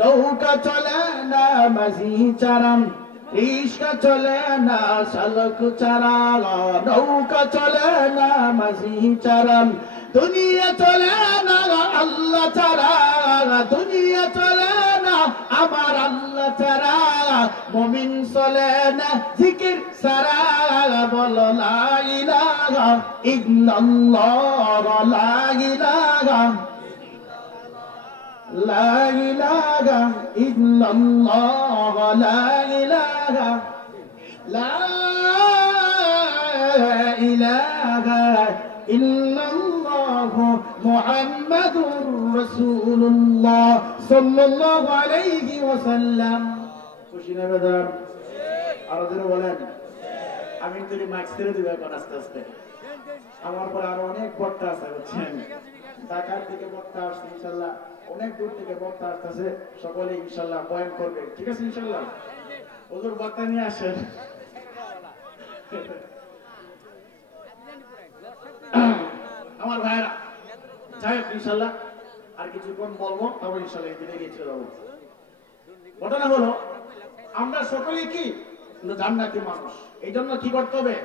নৌকা চলে না মাঝি চারাম, রিস্কা চলে না সালক চারা, নৌকা চলে না মাঝি চারাম, দুনিয়া চলে না আল্লাহ ছাড়া, দুনিয়া চলে না আমার আল্লাহ ছাড়া, মুমিন চলে না জিকির ছাড়া। বলো লা ইলাহা ইল্লাল্লাহ, লা ইলাহা লা ইলাহা ইল্লাল্লাহ, লা ইলাহা লা ইলাহা ইল্লাল্লাহ মুহাম্মাদুর রাসূলুল্লাহ সাল্লাল্লাহু আলাইহি ওয়াসাল্লাম। খুশি না বেদার? আরো জোরে বলেন। আমি যদি মাইক ছেড়ে দিব এখন আস্তে আস্তে, আমার পরে আরো অনেক বক্তা আছে বুঝছেন, ঢাকার থেকে বক্তা আসছে ইনশাআল্লাহ, অনেক দূর থেকে বক্তা আসতেছে, সকলে ইনশাআল্লাহ বয়ান করবে, ঠিক আছে ইনশাআল্লাহ। হুজুর বক্তা নিয়ে আসেন। আমার ভাইরা যাই হোক ইনশাআল্লাহ আর কিছুক্ষণ বলবো, তারপর ইনশাআল্লাহ এদিকে গিয়ে চলে যাবো। ঘটনা হলো আমরা সকলেই কি জান্নাতি মানুষ, এই জন্য কি করতে হবে?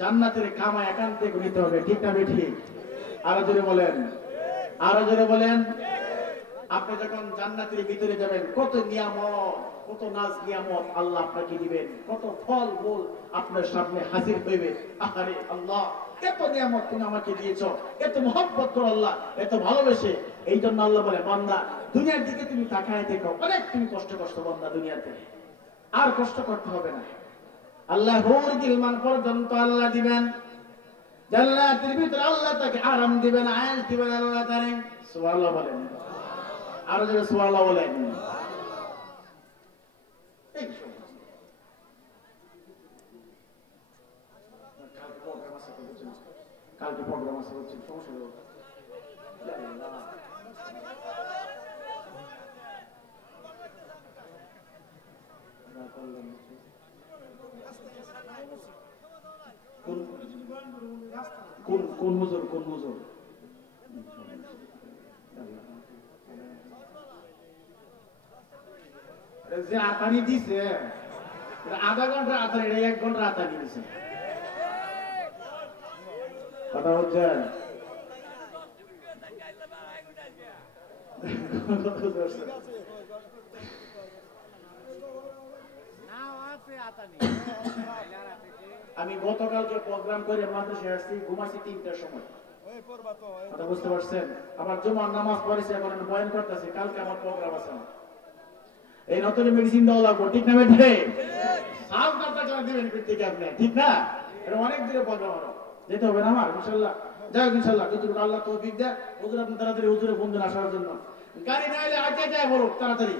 জান্নাতের কামা একান্তে নিতে হবে, ঠিক না বেঠিক? আরো জোরে বলেন, আরো জোরে বলেন। আপনি যখন জান্নাতের ভিতরে যাবেন, কত নিয়ামত, কত নাজ নিয়ামত আল্লাহ আপনাকে দিবেন, কত ফল মূল আপনার সামনে হাজির হইবে। আরে আল্লাহ এত নিয়ামত তুমি আমাকে দিয়েছো, এত মহব্বত করো আল্লাহ, এত ভালোবেসে। এই জন্য আল্লাহ বলে, বান্দা দুনিয়ার দিকে তুমি তাকায় দেখো, অনেক তুমি কষ্ট বান্দা দুনিয়াতে, আর কষ্ট করতে হবে না। আল্লাহ হুর গিলমান পর্যন্ত আল্লাহ দিবেন, জান্নাতের ভিতরে আল্লাহ তাকে আরাম দিবেন, আয়েশ দিবেন আল্লাহ তারে। সুবহানাল্লাহ বলেন, আরো জোরে সুবহানাল্লাহ বলেন। কালকে প্রোগ্রাম আছে হচ্ছে, সমস্যা নেই। কোন হুজুর, কোন হুজুর? যে আতানি দিছে আধা ঘন্টা আতানি, 1 ঘন্টা আতানি দিছে, কথা হচ্ছে। আমি গতকালকে প্রোগ্রাম করে মাদ্রাসায় আসছি, ঘুমাইছি 3টার সময়, কথা বুঝতে পারছেন? আবার জুমার নামাজ পড়েছি, এখন আমি বয়ান করতেছি, কালকে আমার প্রোগ্রাম আছে। এই নতুন মেডিসিন দেওয়া লাগবো, ঠিক না বেঠে? সাল কাটা দিবেন থেকে আপনি, ঠিক না? এটা অনেক দূরে প্রোগ্রাম, আরো যেতে হবে না আমার ইনশাল্লাহ। যাই হোক ইনশাল্লাহ, যতটুকু আল্লাহ তৌফিক দেয়, হুজুর আপনি তাড়াতাড়ি হুজুরে ফোন দেন আসার জন্য। গাড়ি না এলে আগে যায় বলো তাড়াতাড়ি।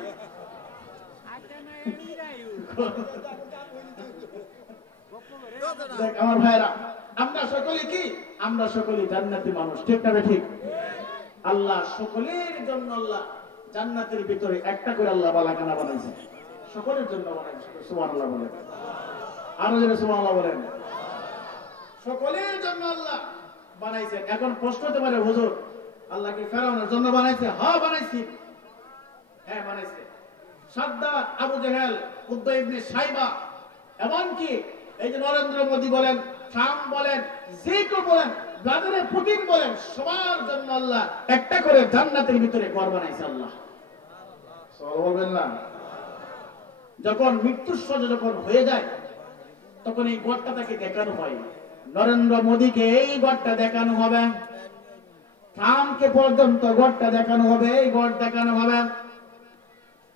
আমার ভাইরা, আমরা সকলে কি? আমরা সকলে জান্নাতি মানুষ, ঠিক না ঠিক? আল্লাহ সকলের জন্য আল্লাহ জান্নাতের ভিতরে একটা করে আল্লাহ বালাখানা বানাইছে, সকলের জন্য বানাইছে। সুবহানাল্লাহ বলেন, আরো জোরে সুবহানাল্লাহ বলেন। সকলের জন্য আল্লাহ বানাইছেন। এখন প্রশ্ন হতে পারে, হুজুর আল্লাহ কি ফেরাউনের জন্য বানাইছে? হ্যাঁ বানাইছি, হ্যাঁ বানাইছে। সাদ্দাত, আবু জেহেল, উদ্বা ইবনে সাইবা, এমনকি এই যে নরেন্দ্র মোদী বলেন, ট্রাম্প বলেন, যে কেউ বলেন, ভ্লাদিমির পুতিন বলেন, সবার জন্য আল্লাহ একটা করে জান্নাতের ভিতরে ঘর বানাইছে আল্লাহ। বলবেন না? যখন মৃত্যুর সজ্জা যখন হয়ে যায় তখন এই ঘরটা তাকে দেখানো হয়। নরেন্দ্র মোদীকে এই ঘরটা দেখানো হবে, ট্রাম্পকে পর্যন্ত ঘরটা দেখানো হবে, এই ঘর দেখানো হবে।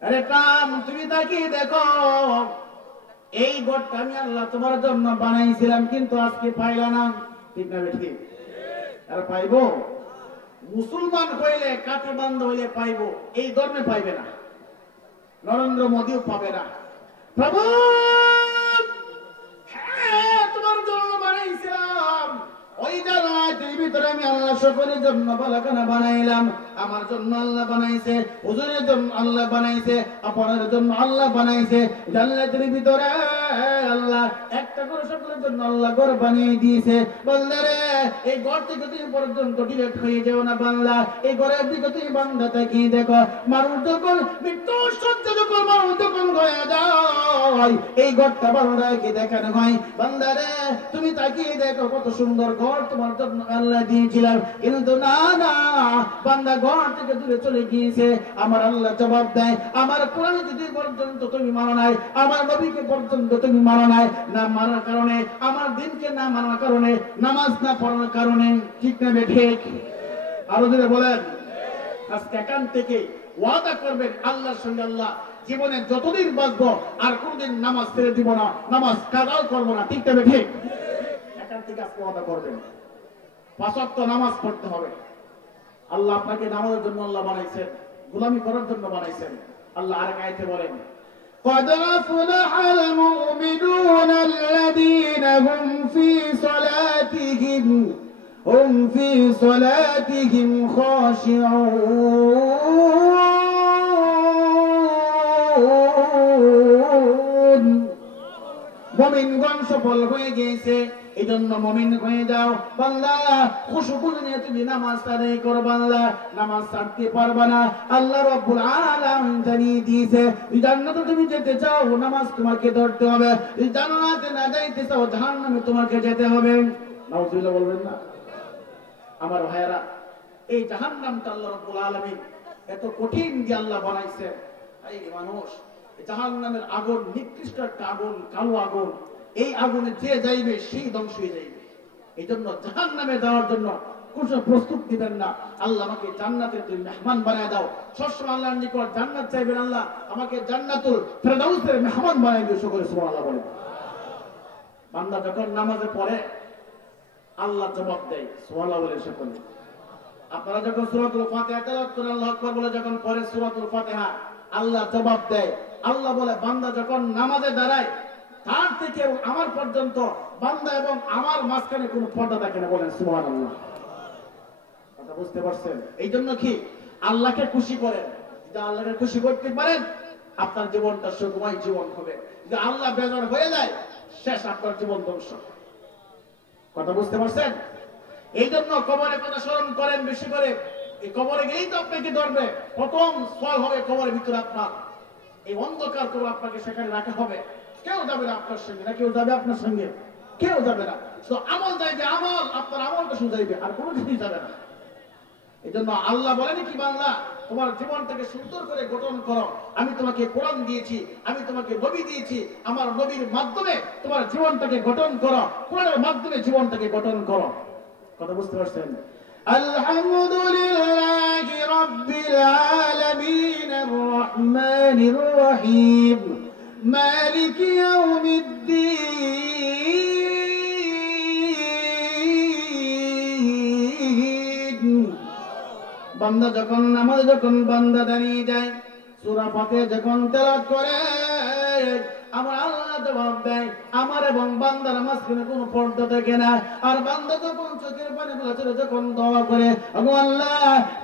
আরে ট্রাম্প, তুমি তাকিয়ে দেখো, এই ঘরটা আমি আল্লাহ তোমার জন্য বানাইছিলাম, কিন্তু আজকে পাইল না। ঠিক না বেঠিক? আর পাইবো? মুসলমান হইলে, কাঠে বান্ধ হইলে পাইবো, এই ধর্মে পাইবে না। নরেন্দ্র মোদীও পাবে না। প্রভু, হ্যাঁ তোমার জন্য বানাইছিলাম, ওই জান্নাতের ভিতরে আমি আল্লাহ সকলের জন্য বালাখানা বানাইলাম। আমার জন্য আল্লাহ বানাইছে, হুজুরের জন্য আল্লাহ বানাইছে, আপনার জন্য আল্লাহ বানাইছে। জান্নাতের ভিতরে আল্লাহ একটা করে সকলের জন্য আল্লাহ ঘর বানিয়ে দিয়েছে। বান্দারে, এই ঘর থেকে তুমি পর্যন্ত ডিরেক্ট হয়ে যাও না বাংলা, এই ঘরের দিকে তুমি বান্দা তাকিয়ে দেখো। মানুষ যখন মৃত্যু সহ্য যখন মানুষ যখন হয়ে যায়, এই ঘরটা বান্দাকে দেখানো হয়। বান্দারে, তুমি তাকিয়ে দেখো, কত সুন্দর ঘর তোমার জন্য আল্লাহ দিয়েছিলাম, কিন্তু না না, বান্দা ঘর থেকে দূরে চলে গিয়েছে। আমার আল্লাহ জবাব দেয়, আমার কোরআন যদি পর্যন্ত তুমি মানো নাই, আমার নবীকে পর্যন্ত তুমি মানো নাই, না মানার কারণে, আমার দিনকে না মানার কারণে, নামাজ না পড়ার কারণে। ঠিক না বেঠিক? আরো যদি বলেন, আজকে এখান থেকে ওয়াদা করবেন আল্লাহর সঙ্গে, আল্লাহ জীবনে যতদিন বাঁচবো আর কোনদিন নামাজ ছেড়ে দিব না, নামাজ কাজাও করবো না। ঠিক না বেঠিক? এখান থেকে আজকে ওয়াদা করবেন। 5 ওয়াক্ত নামাজ পড়তে হবে। আল্লাহ আপনাকে নামাজের জন্য আল্লাহ বানাইছেন, গোলামি করার জন্য বানাইছেন। আল্লাহ আরেক আয়াতে বলেন, قد أفلح المؤمنون الذين هم في صلاتهم خاشعون। মুমিনগণ সফল হয়ে গেছে, এই জন্য মুমিন হয়ে যাও বান্দা। খুশবু নিয়ে তুমি নামাজ আদায় করো বান্দা, নামাজ ছাড়তে পারবে না। আল্লাহ রাব্বুল আলামিন জানিয়ে দিয়েছে, জান্নাতে তুমি যেতে চাও, নামাজ তোমাকে ধরতে হবে। জান্নাতে না যাইতে চাও, জাহান্নামে তোমাকে যেতে হবে। নাউজুবিল্লাহ বলবেন না? আমার ভাইয়েরা, এই জাহান্নামটা আল্লাহ রাব্বুল আলামিন এত কঠিন দিয়ে আল্লাহ বানাইছে। এই মানুষ, জাহান্নামের আগুন নিকৃষ্ট একটা আগুন, কালো আগুন। এই আগুনে যে যাইবে সেই ধ্বংস হয়ে যাইবে। এই জন্য জাহান্নামে যাওয়ার জন্য কোন প্রস্তুত দিবেন না। আল্লাহ আমাকে জান্নাতে তুমি মেহমান বানায় দাও। সবসময় আল্লাহর নিকট জান্নাত চাইবেন, আল্লাহ আমাকে জান্নাতুল ফেরদাউসের মেহমান বানায় দিও। সকলে সুবহানাল্লাহ বলেন। বান্দা যখন নামাজে পড়ে আল্লাহ জবাব দেয়। সুবহানাল্লাহ বলেন সকলে। আপনারা যখন সূরাতুল ফাতিহা তেলাওয়াত করেন, আল্লাহু আকবার বলে যখন পড়ে সূরাতুল ফাতিহা, আল্লাহ জবাব দেয়। আল্লাহ বলে, বান্দা যখন নামাজে দাঁড়ায়, তার থেকে আমার পর্যন্ত বান্দা এবং আমার মাঝখানে কোনো পর্দা থাকে না। বলেন সুবহানাল্লাহ। কথা বুঝতে পারছেন? এই জন্য কি আল্লাহকে খুশি করেন। যদি আল্লাহকে খুশি করতে পারেন, আপনার জীবনটা সুখময় জীবন হবে। যদি আল্লাহ বেজার হয়ে যায়, শেষ, আপনার জীবন ধ্বংস। কথা বুঝতে পারছেন? এই জন্য কবরের কথা স্মরণ করেন বেশি করে। এই কবরে গেলেই তো আপনাকে ধরবে। প্রথম স্থল হবে কবরের ভিতরে আপনার। এই অন্ধকার কবর আপনাকে সেখানে রাখা হবে। কেউ যাবে না আপনার সঙ্গে, না কেউ যাবে আপনার সঙ্গে? কেউ যাবে না। তো আমল যাইবে, আমল, আপনার আমলটা শুধু যাইবে, আর কোনো জিনিস যাবে না। এই জন্য আল্লাহ বলেন কি, বান্দা তোমার জীবনটাকে সুন্দর করে গঠন করো। আমি তোমাকে কোরআন দিয়েছি, আমি তোমাকে নবী দিয়েছি। আমার নবীর মাধ্যমে তোমার জীবনটাকে গঠন করো, কোরআনের মাধ্যমে জীবনটাকে গঠন করো। কথা বুঝতে পারছেন? আলহামদুলিল্লাহি রাব্বিল আলামিন আর রহমানির রহিম মালিকি ইয়াউমিদ্দিন। বান্দা যখন নামাজে যখন বান্দা দাঁড়িয়ে যায়, সূরা ফাতিহা যখন তেলাওয়াত করে, আমার আল্লাহ জবাব দেয়, আমার এবং বান্দার মাঝখানে কোনো পর্দা থাকে না। আর বান্দা যখন চোখের পানিগুলো ছেড়ে যখন দোয়া করে, ওগো আল্লাহ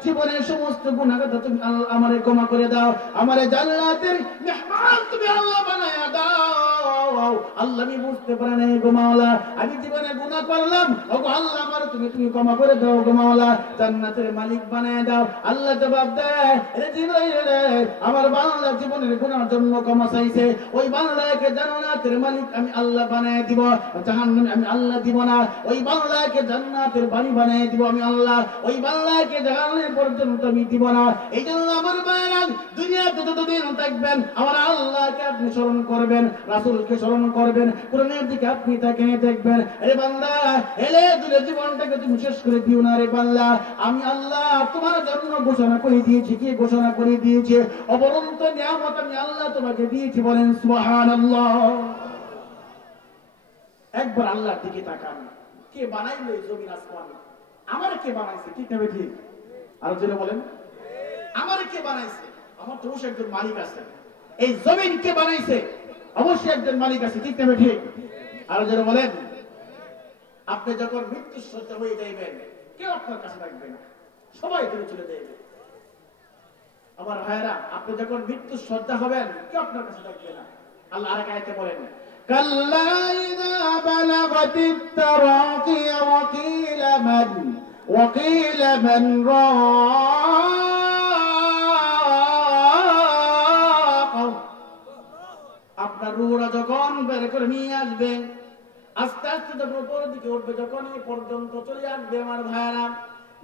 জীবনের সমস্ত গুনাহগাতা তুমি আমারে ক্ষমা করে দাও, আমারে জান্নাতের মেহমান তুমি আল্লাহ বানায়া দাও। আল্লাহ আমি বুঝতে পারি না গো মাওলা, আমি জীবনে গুনাহ করলাম, ওগো আল্লাহ আমার তুমি ক্ষমা করে দাও গো মাওলা, জান্নাতের মালিক বানায়া দাও। আল্লাহ জবাব দেয়, রে জিবরাইল রে, আমার বান্দা জীবনের গুনাহের জন্য ক্ষমা চাইছে, ওই বান্দাকে জান্নাতের মালিক আমি আল্লাহ বানায় দিব, জাহান্নামে আমি আল্লাহ দিব না। ওই বান্দাকে জান্নাতের বাড়ি বানায় দিব আমি আল্লাহ, ওই বান্দাকে জাহান্নাম পর্যন্ত আমি দিব না। এই জন্য আমার ভাইরা দুনিয়াতে যতদিন থাকবেন আমার আল্লাহকে আপনি স্মরণ করবেন, রাসূলকে স্মরণ করবেন, কোরআনের দিকে আপনি তাকিয়ে দেখবেন। আরে বান্দা এলে দুলে জীবনটাকে তুমি শেষ করে দিও না রে বান্দা, আমি আল্লাহ তোমার জন্য ঘোষণা করে দিয়েছি। কি ঘোষণা করে দিয়েছে? অবরন্ত নিয়ামত আমি আল্লাহ তোমাকে দিয়েছি, বলেন সুবহানাল্লাহ। একবার আল্লাহর দিকে তাকান, কে বানাইলো এই জমিন আসমান? আমার কে বানাইছে? ঠিক না ঠিক? আর জোরে বলেন, আমার কে বানাইছে? আমার তো অবশ্যই একজন মালিক আছে। এই জমিন কে বানাইছে? অবশ্যই একজন মালিক আছে, ঠিক না ঠিক? আর জোরে বলেন, আপনি যখন মৃত্যু সজ্জা হয়ে যাইবেন কেউ আপনার কাছে থাকবে না, সবাই দূরে চলে যাইবে। আমার ভাইরা আপনি যখন মৃত্যু সজ্জা হবেন কেউ আপনার কাছে থাকবে না। আল্লাহ আরেক আয়াতে বলেন, কাল্লা ইযা বালাগাতিত তারাকি ওয়াকিলা মান রাক। আপনার রূহটা যখন বের করে নিয়ে আসবে, আস্তে আস্তে যখন উপরের দিকে উঠবে, যখন এই পর্যন্ত চলে আসবে আমার ভাইরা,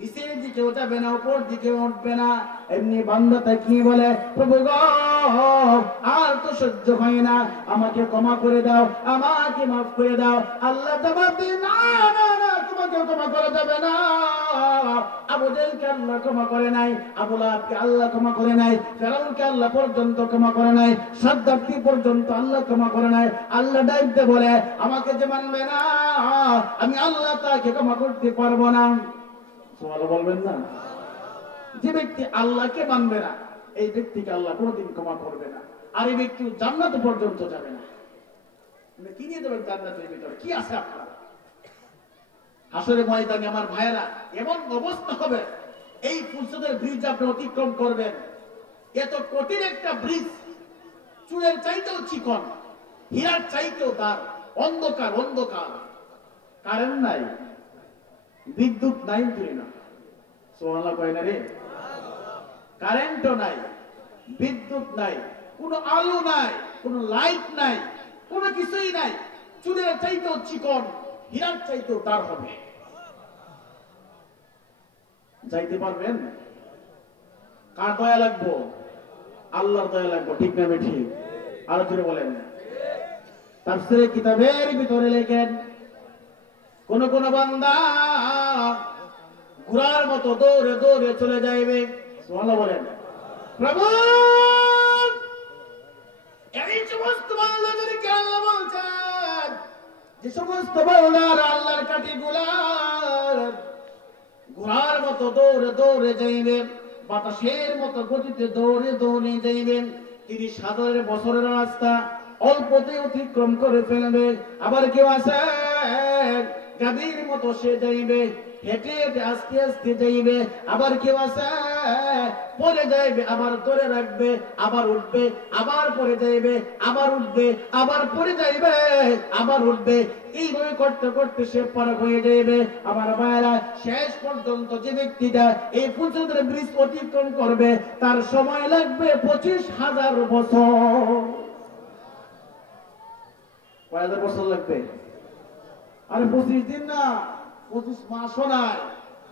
নিচের দিকে উঠাবে না, উপর দিকে উঠবে না। এমনি বান্দাটা কি বলে, প্রভু গো আর তো সহ্য হয় না, আমাকে ক্ষমা করে দাও, আমাকে মাফ করে দাও। আল্লাহ জবাব দেয়, না না না, তোমাকে ক্ষমা করা যাবে না। আবু জেহেলকে আল্লাহ ক্ষমা করে নাই, আবু লাহাবকে আল্লাহ ক্ষমা করে নাই, ফিরআউনকে আল্লাহ পর্যন্ত ক্ষমা করে নাই, সাদ্দাতকে পর্যন্ত আল্লাহ ক্ষমা করে নাই। আল্লাহ ডাকতে বলে, আমাকে যে মানবে না আমি আল্লাহ তাকে ক্ষমা করতে পারবো না। সুবহানাল্লাহ বলবেন না? যে ব্যক্তি আল্লাহকে মানবে না এই ব্যক্তিকে আল্লাহ কোনোদিন ক্ষমা করবে না। আর এই ব্যক্তি জান্নাত পর্যন্ত যাবে না। কি নিয়ে যাবেন জান্নাতের ভিতরে? কি আছে আপনার? হাসরের ময়দানে আমার ভাইয়েরা এমন অবস্থা হবে, এই ফুলসদের ব্রিজ আপনি অতিক্রম করবেন, এত কঠিন একটা ব্রিজ, চুলের চাইতেও চিকন, হীরার চাইতেও তার অন্ধকার অন্ধকার, কারেন্ট নাই, বিদ্যুৎ নাই, তুই না সুবহানাল্লাহ কয় না রে, কারেন্টও নাই, বিদ্যুৎ নাই, কোনো আলো নাই, কোনো লাইট নাই, কোনো কিছুই নাই, চুলের চাইতেও চিকন, হীরার চাইতেও তার হবে। যাইতে পারবেন? কার দয়া লাগবো? আল্লাহর দয়া লাগবো, ঠিক না ঠিক? আরো জোরে বলেন। তাফসীরে কিতাবের ভিতরে লেখেন, কোন কোন বান্দা ঘোড়ার মতো দৌড়ে দৌড়ে চলে যাইবে। সুবহানাল্লাহ বলেন। প্রভু এই সমস্ত বান্দাদেরকে আল্লাহ বলছেন, যে সমস্ত বান্দারা আল্লাহর কাঠিগুলা ঘোড়ার মতো দৌড়ে দৌড়ে যাইবে, বাতাসের মতো গতিতে দৌড়ে দৌড়ে যাইবে, 30,000 বছরের রাস্তা অল্পতে অতিক্রম করে ফেলবে। আবার কেউ আছে গাভীর মতো সে যাইবে, হেঁটে হেঁটে আস্তে আস্তে যাইবে। আবার কেউ আছে পরে যাইবে, আবার ধরে রাখবে, আবার উঠবে, আবার পরে যাইবে, আবার উঠবে, আবার পরে যাইবে, আবার উঠবে। এইভাবে করতে করতে সে পার হয়ে যাইবে। আমার ভাইরা শেষ পর্যন্ত যে ব্যক্তিটা এই ফুলসদের ব্রিজ অতিক্রম করবে তার সময় লাগবে 25,000 বছর। কয় হাজার বছর লাগবে? আরে 25 দিন না, 25 মাসও নাই,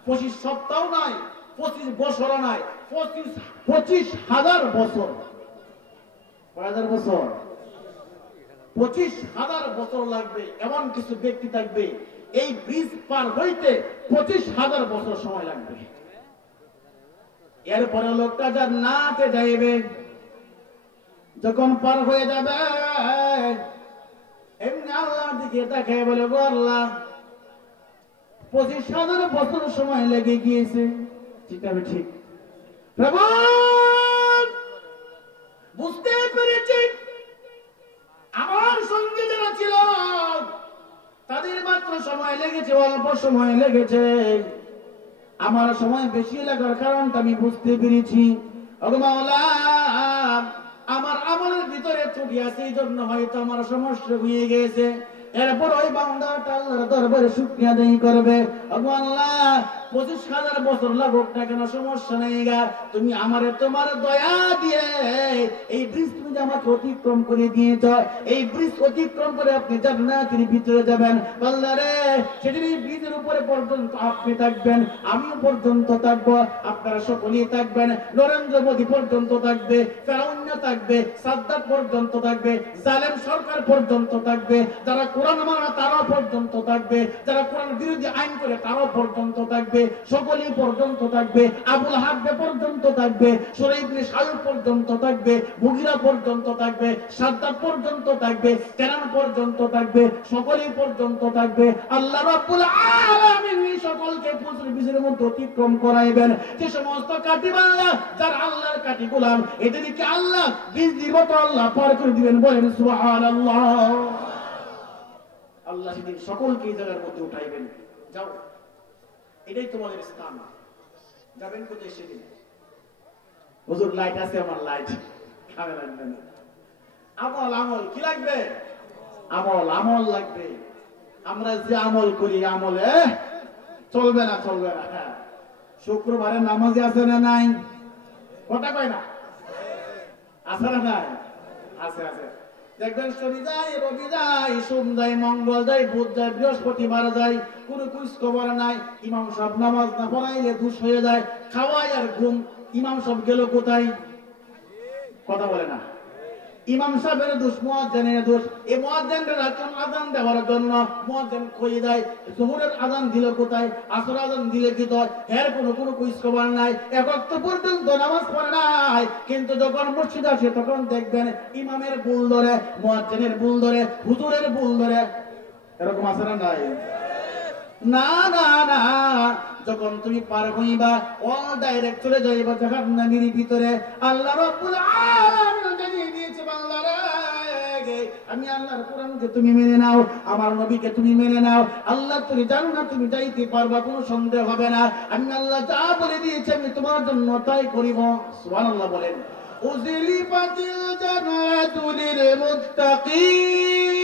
25 সপ্তাহ নাই, 25 বছরও নাই, 25,000 বছর। কয় হাজার বছর? 25,000 বছর লাগবে। এমন কিছু ব্যক্তি থাকবে এই ব্রিজ পার হইতে 25,000 বছর সময় লাগবে। এরপরে লোকটা জান্নাতে যাইবে, যখন পার হয়ে যাবে এমনি আল্লাহর দিকে তাকায় বলে, গো আল্লাহ 25,000 বছর সময় লেগে গিয়েছে। ঠিক আছে ঠিক? প্রভু বুঝতে পেরেছি লেগেছে, অল্প সময় লেগেছে। আমার সময় বেশি লাগার কারণটা আমি বুঝতে পেরেছি। ওগো মাওলা, আমার আমলের ভিতরে ত্রুটি আছে, এই জন্য হয়তো আমার সমস্যা হয়ে গেছে। এরপর ওই বান্দাটা আল্লাহর দরবারে শুকরিয়া আদায় করবে, ওগো আল্লাহ 25,000 বছর লাগুক না কেন সমস্যা নেই গা, তুমি আমারে তোমার দয়া দিয়ে এই ব্রিজ তুমি যে আমাকে অতিক্রম করে দিয়েছ, এই ব্রিজ অতিক্রম করে আপনি জান্নাতের ভিতরে যাবেন। আল্লাহ রে, সেদিন এই ব্রিজের উপরে পর্যন্ত আপনি থাকবেন, আমিও পর্যন্ত থাকবো, আপনারা সকলেই থাকবেন, নরেন্দ্র মোদী পর্যন্ত থাকবে, ফেরাউন থাকবে, সাদ্দাত পর্যন্ত থাকবে, জালেম সরকার পর্যন্ত থাকবে, যারা কোরআন মানে তারাও পর্যন্ত থাকবে, যারা কোরআন বিরোধী আইন করে তারাও পর্যন্ত থাকবে, সকলেই পর্যন্ত থাকবে, আবুল হাব্বে পর্যন্ত থাকবে, সুরাইব ইবনে সায়ুব পর্যন্ত থাকবে, মুগিরা পর্যন্ত থাকবে, সাদ্দাত পর্যন্ত থাকবে, কেনান পর্যন্ত থাকবে, সকলেই পর্যন্ত থাকবে। আল্লাহ রাব্বুল আলামিন সকলকে পুজোর বীজের মধ্যে অতিক্রম করাইবেন। যে সমস্ত কাটি বাংলা যারা আল্লাহর কাটি গোলাম, এদেরকে আল্লাহ বীজ দিব তো আল্লাহ পার করে দিবেন, বলেন সুবহানাল্লাহ। আল্লাহ সেদিন সকলকে এই জায়গার মধ্যে উঠাইবেন। যাও, এটাই তোমাদের স্থান। যাবেন কোথায় সেদিন? হুজুর লাইট আছে, আমার লাইট খাবে লাগবে না। আমল আমল কি লাগবে? আমল আমল লাগবে। আমরা যে আমল করি আমলে চলবে না, চলবে না। হ্যাঁ, শুক্রবারে নামাজে আছে না নাই? কথা কয় না? আছে না নাই? আছে আছে। দেখবেন শনি যায়, রবি যায়, সোম যায়, মঙ্গল যায়, বুধ যায়, বৃহস্পতিবার যায়, কোনো কুইজ খবর নাই। ইমাম সাহেব নামাজ না পড়াইলে দুষ হয়ে যায়, খাওয়াই আর ঘুম। ইমাম সাহেব গেল কোথায়? কথা বলে না। ইমাম সাহেবের দোষ, মুয়াজ্জিনের দোষ। এই মুয়াজ্জিনের রাতন আযান দেওয়ার জন্য মুয়াজ্জিন কই যায়, যোহরের আযান দিল কোথায়, আসর আযান দিলে কি হয়, এর কোনো কুইজ খবর নাই। এক ওয়াক্ত পর্যন্ত নামাজ পড়ে নাই, কিন্তু যখন মসজিদ আসে তখন দেখবেন ইমামের ভুল ধরে, মুয়াজ্জিনের ভুল ধরে, হুজুরের ভুল ধরে। এরকম আছে না নাই? না না না, যখন তুমি পার হইবা অল ডাইরেক্ট চলে যাইবা জাহান্নামের ভিতরে। আল্লাহ রাব্বুল আলামিন জানিয়ে দিয়েছে, বান্দারা আমি আল্লাহর কোরআনকে তুমি মেনে নাও, আমার নবীকে তুমি মেনে নাও, আল্লাহ তুমি জান্নাত তুমি যাইতে পারবা, কোনো সন্দেহ হবে না। আমি আল্লাহ যা বলে দিয়েছি আমি তোমার জন্য তাই করিব। সুবহানাল্লাহ বলেন। উযলিফাতিল জান্নাতু লিল মুত্তাকিন,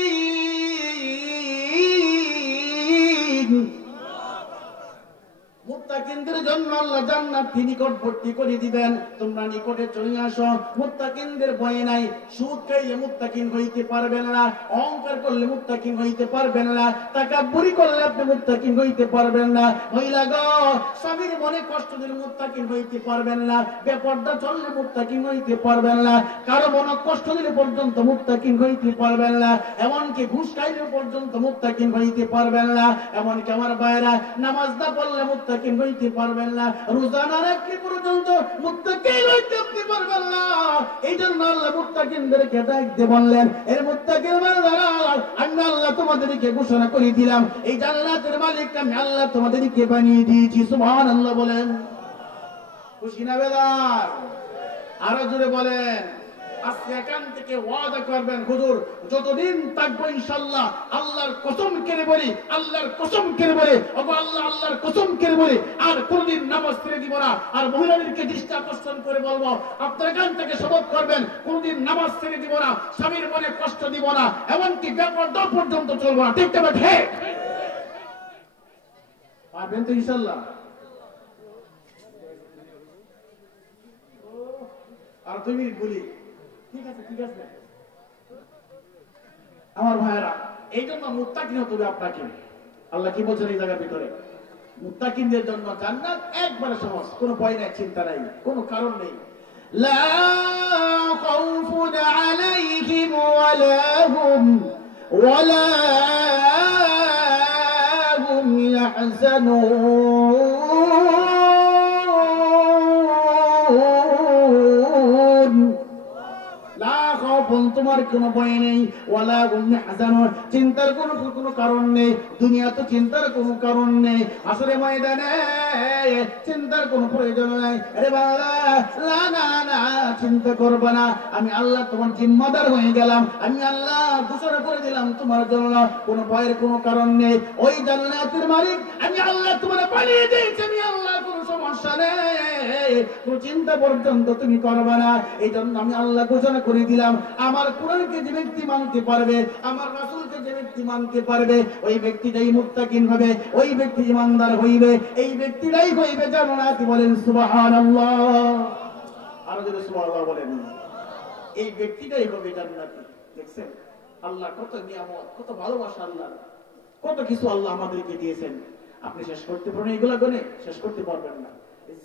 মুত্তাকিনদের জন্য আল্লাহ জান্নাত নিকটবর্তী করে দিবেন। তোমরা নিকটে চলে আসো, মুত্তাকিনদের ভয় নাই। সুদ খাইলে মুত্তাকিন হইতে পারবেন না, অহংকার করলে মুত্তাকিন হইতে পারবেন না, তাকাব্বুরি করলে আপনি মুত্তাকিন হইতে পারবেন না। মহিলা গো, স্বামীর মনে কষ্ট দিলে মুত্তাকিন হইতে পারবেন না, বেপরদা চললে মুত্তাকিন হইতে পারবেন না, কারো মনে কষ্ট দিলে পর্যন্ত মুত্তাকিন হইতে পারবেন না, এমনকি ঘুষ খাইলে পর্যন্ত মুত্তাকিন হইতে পারবেন না। এমনকি আমার ভাইরা নামাজ না পড়লে মুত্তাকিন হইতে পারবেন না, রোজা না রাখলে পর্যন্ত মুত্তাকিন হইতে আপনি পারবেন না। এই জন্য আল্লাহ মুত্তাকিনদেরকে ডাক দিয়ে বললেন, এর মুত্তাকিন বান্দারা আমি আল্লাহ তোমাদেরকে ঘোষণা করে দিলাম, এই জান্নাতের মালিক আমি আল্লাহ তোমাদেরকে বানিয়ে দিয়েছি। সুবহানাল্লাহ বলেন। খুশি না বেদার? আরো জোরে বলেন। আজকে এখান থেকে ওয়াদা করবেন, হুজুর যতদিন থাকবো ইনশাআল্লাহ আল্লাহর কসম করে বলি, আল্লাহর কসম করে বলি, ওগো আল্লাহ আল্লাহর কসম করে বলি, আর কোনদিন নামাজ ছেড়ে দিব না। আর মহিলাদেরকে দৃষ্টি আকর্ষণ করে বলবো, আপনারা এখান থেকে শপথ করবেন কোনদিন নামাজ ছেড়ে দিব না, স্বামীর মনে কষ্ট দিব না, এমনকি বেপরদা পর্যন্ত চলবো না। ঠিক তবে ঠিক পারবেন তো ইনশাআল্লাহ? আর 2 মিনিট বলি। ঠিক আছে ঠিক আছে আমার ভাইরা, এই জন্য মুত্তাকিন হতে হবে আপনাকে। আল্লাহ কি বলছেন এই জায়গার ভিতরে? মুত্তাকিনদের জন্য জান্নাত একবারে সহজ, কোনো ভয় নাই, চিন্তা নাই, কোনো কারণ নেই। লা খাউফুন আলাইহিম ওয়ালা হুম ইয়াহজানুন। তোমার কোনো ভয় নেই, ওয়ালা হুম ইয়াহজানুন, চিন্তার কোনো কারণ নেই। দুনিয়া তো চিন্তার কোনো কারণ নেই, আসলে ময়দানে চিন্তার কোনো প্রয়োজন নাই। আরে বাবা, না না না, চিন্তা করবে না, আমি আল্লাহ তোমার জিম্মাদার হয়ে গেলাম, আমি আল্লাহ ঘোষণা করে দিলাম তোমার জন্য কোনো ভয়ের কোনো কারণ নেই। ওই জান্নাতের মালিক আমি আল্লাহ তোমার পালিয়ে দিয়েছি, আমি আল্লাহ, কোনো সমস্যা নেই, কোনো চিন্তা পর্যন্ত তুমি করবে না। এই জন্য আমি আল্লাহ ঘোষণা করে দিলাম, আমার কোরআনকে যে ব্যক্তি মানতে পারবে, আমার রাসূলকে যে ব্যক্তি মানতে পারবে, ওই ব্যক্তিটাই মুত্তাকিন হবে, ওই ব্যক্তি ইমানদার হইবে, এই ব্যক্তিটাই হইবে জান্নাতি। বলেন সুবহানাল্লাহ। আরো যদি সুবহানাল্লাহ বলেন, এই ব্যক্তিটাই হবে জান্নাতি। দেখছেন আল্লাহ কত নিয়ামত, কত ভালোবাসা, আল্লাহ কত কিছু আল্লাহ আমাদেরকে দিয়েছেন। আপনি শেষ করতে পারেন, এগুলা গনে শেষ করতে পারবেন না।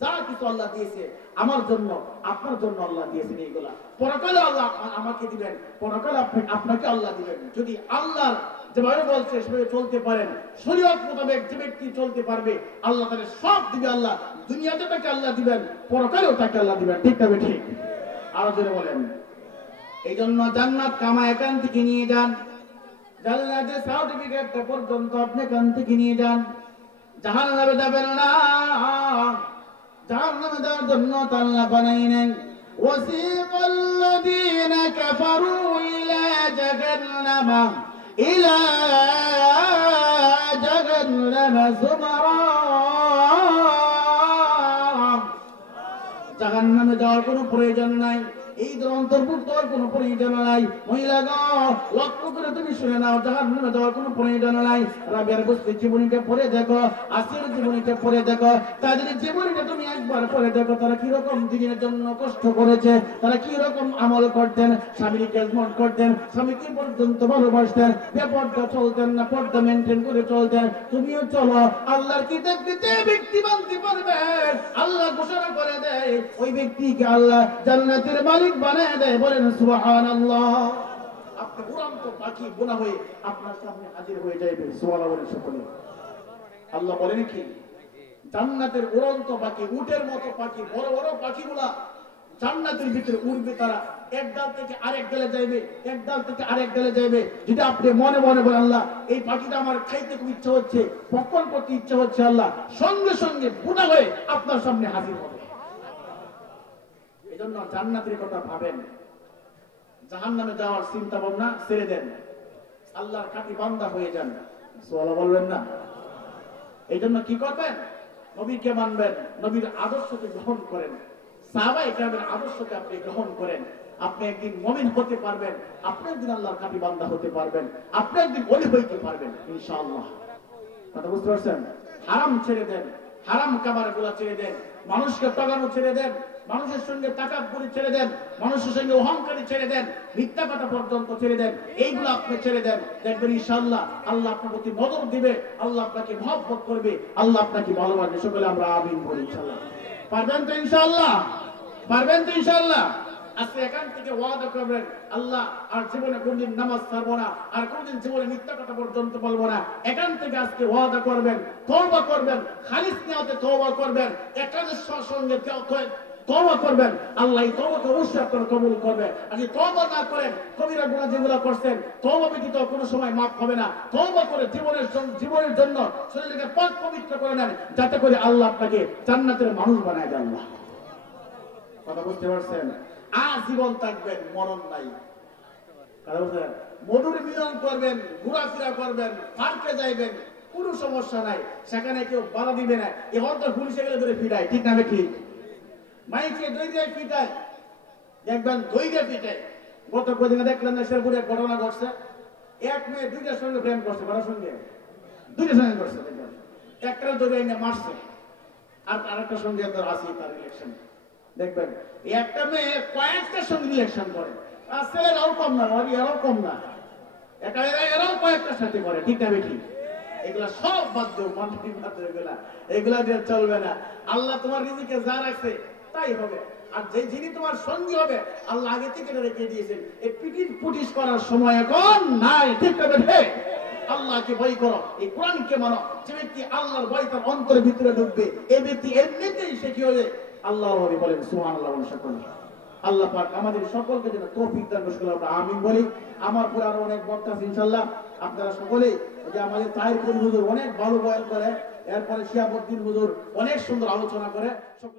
যা কিছু আল্লাহ দিয়েছে আমার জন্য, আপনার জন্য আল্লাহ দিয়েছেন, এইগুলা পরকালে আল্লাহ আমাকে দিবেন, পরকালে আপনাকে আল্লাহ দিবেন। যদি আল্লাহর যেভাবে বলছে সেভাবে চলতে পারেন, শরীয়ত মোতাবেক যে ব্যক্তি চলতে পারবে, আল্লাহ তাকে সব দিবে। আল্লাহ দুনিয়াতে তাকে আল্লাহ দিবেন, পরকালেও তাকে আল্লাহ দিবেন। ঠিক তবে ঠিক। আরো জোরে বলেন। এই জন্য জান্নাত কামা এখান থেকে নিয়ে যান, জান্নাতের সার্টিফিকেটটা পর্যন্ত আপনি এখান থেকে নিয়ে যান। জাহান্নামে যাবেন না, জাহান্নামে যাওয়ার জন্য আল্লাহ বানাই নেন। وسيق الذين كفروا إلى جهنم زمرا। জাহান্নামে যাওয়ার কোনো প্রয়োজন নাই, এই অন্তর্ভুক্ত হওয়ার কোনো প্রয়োজন নাই। মহিলাগণ লক্ষ্য করে তুমি শুনে নাও, জাহান্নামে যাওয়ার কোনো প্রয়োজন নাই। রাবিয়ার বস্তির জীবনীটা পড়ে দেখো, আসিয়ার জীবনীটা পড়ে দেখো, তাদের জীবনীটা তুমি একবার পড়ে দেখো, তারা কিরকম দিনের জন্য কষ্ট করেছে, তারা কিরকম আমল করতেন, স্বামীর খেদমত করতেন, স্বামীকে পর্যন্ত ভালোবাসতেন, বেপর্দা চলতেন না, পর্দা মেনটেন করে চলতেন। তুমিও চলো, আল্লাহর কিতাবকে যে ব্যক্তি মানতে পারবে, আল্লাহ ঘোষণা করে দেয় ওই ব্যক্তিকে আল্লাহ জান্নাতের মালিক বানায় দেয়। বলেন সুবহানাল্লাহ। আপনি উড়ন্ত পাখি বোনা হয়ে আপনার সামনে হাজির হয়ে যাবে। সুবহানাল্লাহ বলেন সকলে। আল্লাহ বলেন কি, জান্নাতের উড়ন্ত পাখি, উটের মতো পাখি, বড় বড় পাখিগুলা জান্নাতের ভিতরে উড়বে, তারা এক ডাল থেকে আরেক ডালে যাইবে, এক ডাল থেকে আরেক ডালে যাইবে। যদি আপনি মনে মনে বলেন আল্লাহ এই পাখিটা আমার খাইতে খুব ইচ্ছা হচ্ছে, পকন করতে ইচ্ছা হচ্ছে, আল্লাহ সঙ্গে সঙ্গে বোনা হয়ে আপনার সামনে হাজির হবে। এজন্য জান্নাতের কথা ভাবেন, জাহান্নামে যাওয়ার চিন্তা ভাবনা ছেড়ে দেন, আল্লাহর খাঁটি বান্দা হয়ে যান। সুবহানাল্লাহ বলবেন না? এই জন্য কি করবেন? নবীকে মানবেন, নবীর আদর্শকে গ্রহণ করেন, সাহাবায়ে কেরামের আদর্শকে আপনি গ্রহণ করেন। আপনি একদিন মুমিন হতে পারবেন, আপনি একদিন আল্লাহর খাঁটি বান্দা হতে পারবেন, আপনি একদিন ওলি হইতে পারবেন ইনশাআল্লাহ। কথা বুঝতে পারছেন? হারাম ছেড়ে দেন, হারাম খাবারগুলো ছেড়ে দেন, মানুষকে ঠকানো ছেড়ে দেন, মানুষের সঙ্গে তাকাব্বুরি ছেড়ে দেন, মানুষের সঙ্গে অহংকারী ছেড়ে দেন, মিথ্যা কথা পর্যন্ত ছেড়ে দেন। এইগুলো আপনি ছেড়ে দেন, দেখবেন ইনশাআল্লাহ আল্লাহ আপনার প্রতি নজর দিবে, আল্লাহ আপনাকে মহব্বত করবে, আল্লাহ আপনাকে ভালোবাসবে। সকলে আমরা আমিন বলি ইনশাআল্লাহ। পারবেন তো ইনশাআল্লাহ? পারবেন তো ইনশাআল্লাহ? আজকে এখান থেকে ওয়াদা করবেন, আল্লাহ আর জীবনে কোনদিন নামাজ ছাড়বো না, আর কোনদিন জীবনে মিথ্যা কথা পর্যন্ত বলবো না। এখান থেকে আজকে ওয়াদা করবেন, তওবা করবেন, খালিস নিয়তে তওবা করবেন, একাদের সঙ্গে তওবা করবেন, আল্লাহ এই তওবাকে অবশ্যই আপনার কবুল করবে। আর যদি তওবা না করেন, কবিরা গুনাহ যেগুলো করছেন, তওবা ব্যতীত কোনো সময় মাফ হবে না। তওবা করে জীবনের জন্য শরীরকে পাক পবিত্র করে নেন, যাতে করে আল্লাহ আপনাকে জান্নাতের মানুষ বানায় দেন। আল্লাহ, কথা বুঝতে পারছেন? আজীবন থাকবেন, মরণ নাই। মধুর মিলন করবেন, ঘোরাফেরা করবেন, পার্কে যাইবেন, কোনো সমস্যা নাই, সেখানে কেউ বাধা দিবে না। এখন তো পুলিশে গেলে ধরে ফিরায়, ঠিক না ঠিক? মাইকে দই দিয়ে ফিটায়, দেখবেন দই দিয়ে ফিটায়। গত কদিনে দেখলেন না শেরপুরে এক ঘটনা ঘটছে, এক মেয়ে দুইটার সঙ্গে প্রেম করছে, কারোর সঙ্গে দুইটার সঙ্গে করছে, একটা দই এনে মারছে, আর আরেকটার সঙ্গে আসি তার ইলেকশন। দেখবেন একটা মেয়ে কয়েকটার সঙ্গে ইলেকশন করে, আর ছেলেরাও কম না, এরাও কম না, এরাও কয়েকটার সাথে করে, ঠিক না বেঠি? এগুলা সব বাদ দেও, মন্ত্রী বাদ দেও, এগুলা দিয়ে চলবে না। আল্লাহ তোমার রিজিকে যা রাখছে তাই হবে, আর যে যিনি তোমার সঙ্গী হবে আল্লাহ আগে থেকে রেখে দিয়েছেন। এই পিটির পুটিশ করার সময় এখন নাই, ঠিক না বেঠে? আল্লাহকে ভয় করো, এই কোরআনকে মানো। যে ব্যক্তি আল্লাহর ভয় তার অন্তরের ভিতরে ঢুকবে, এই ব্যক্তি এমনিতেই সে কি হয়ে আল্লাহর ওলি। বলেন সুবহানাল্লাহ। সকলে আল্লাহ পাক আমাদের সকলকে যেন তৌফিক দান করে, আমরা আমিন বলি। আমার পরে আরো অনেক বক্তা আছে ইনশাআল্লাহ, আপনারা সকলে যে আমাদের তাহির হুজুর অনেক ভালো বয়ান করে, এরপরে শিয়াবুদ্দিন হুজুর অনেক সুন্দর আলোচনা করে।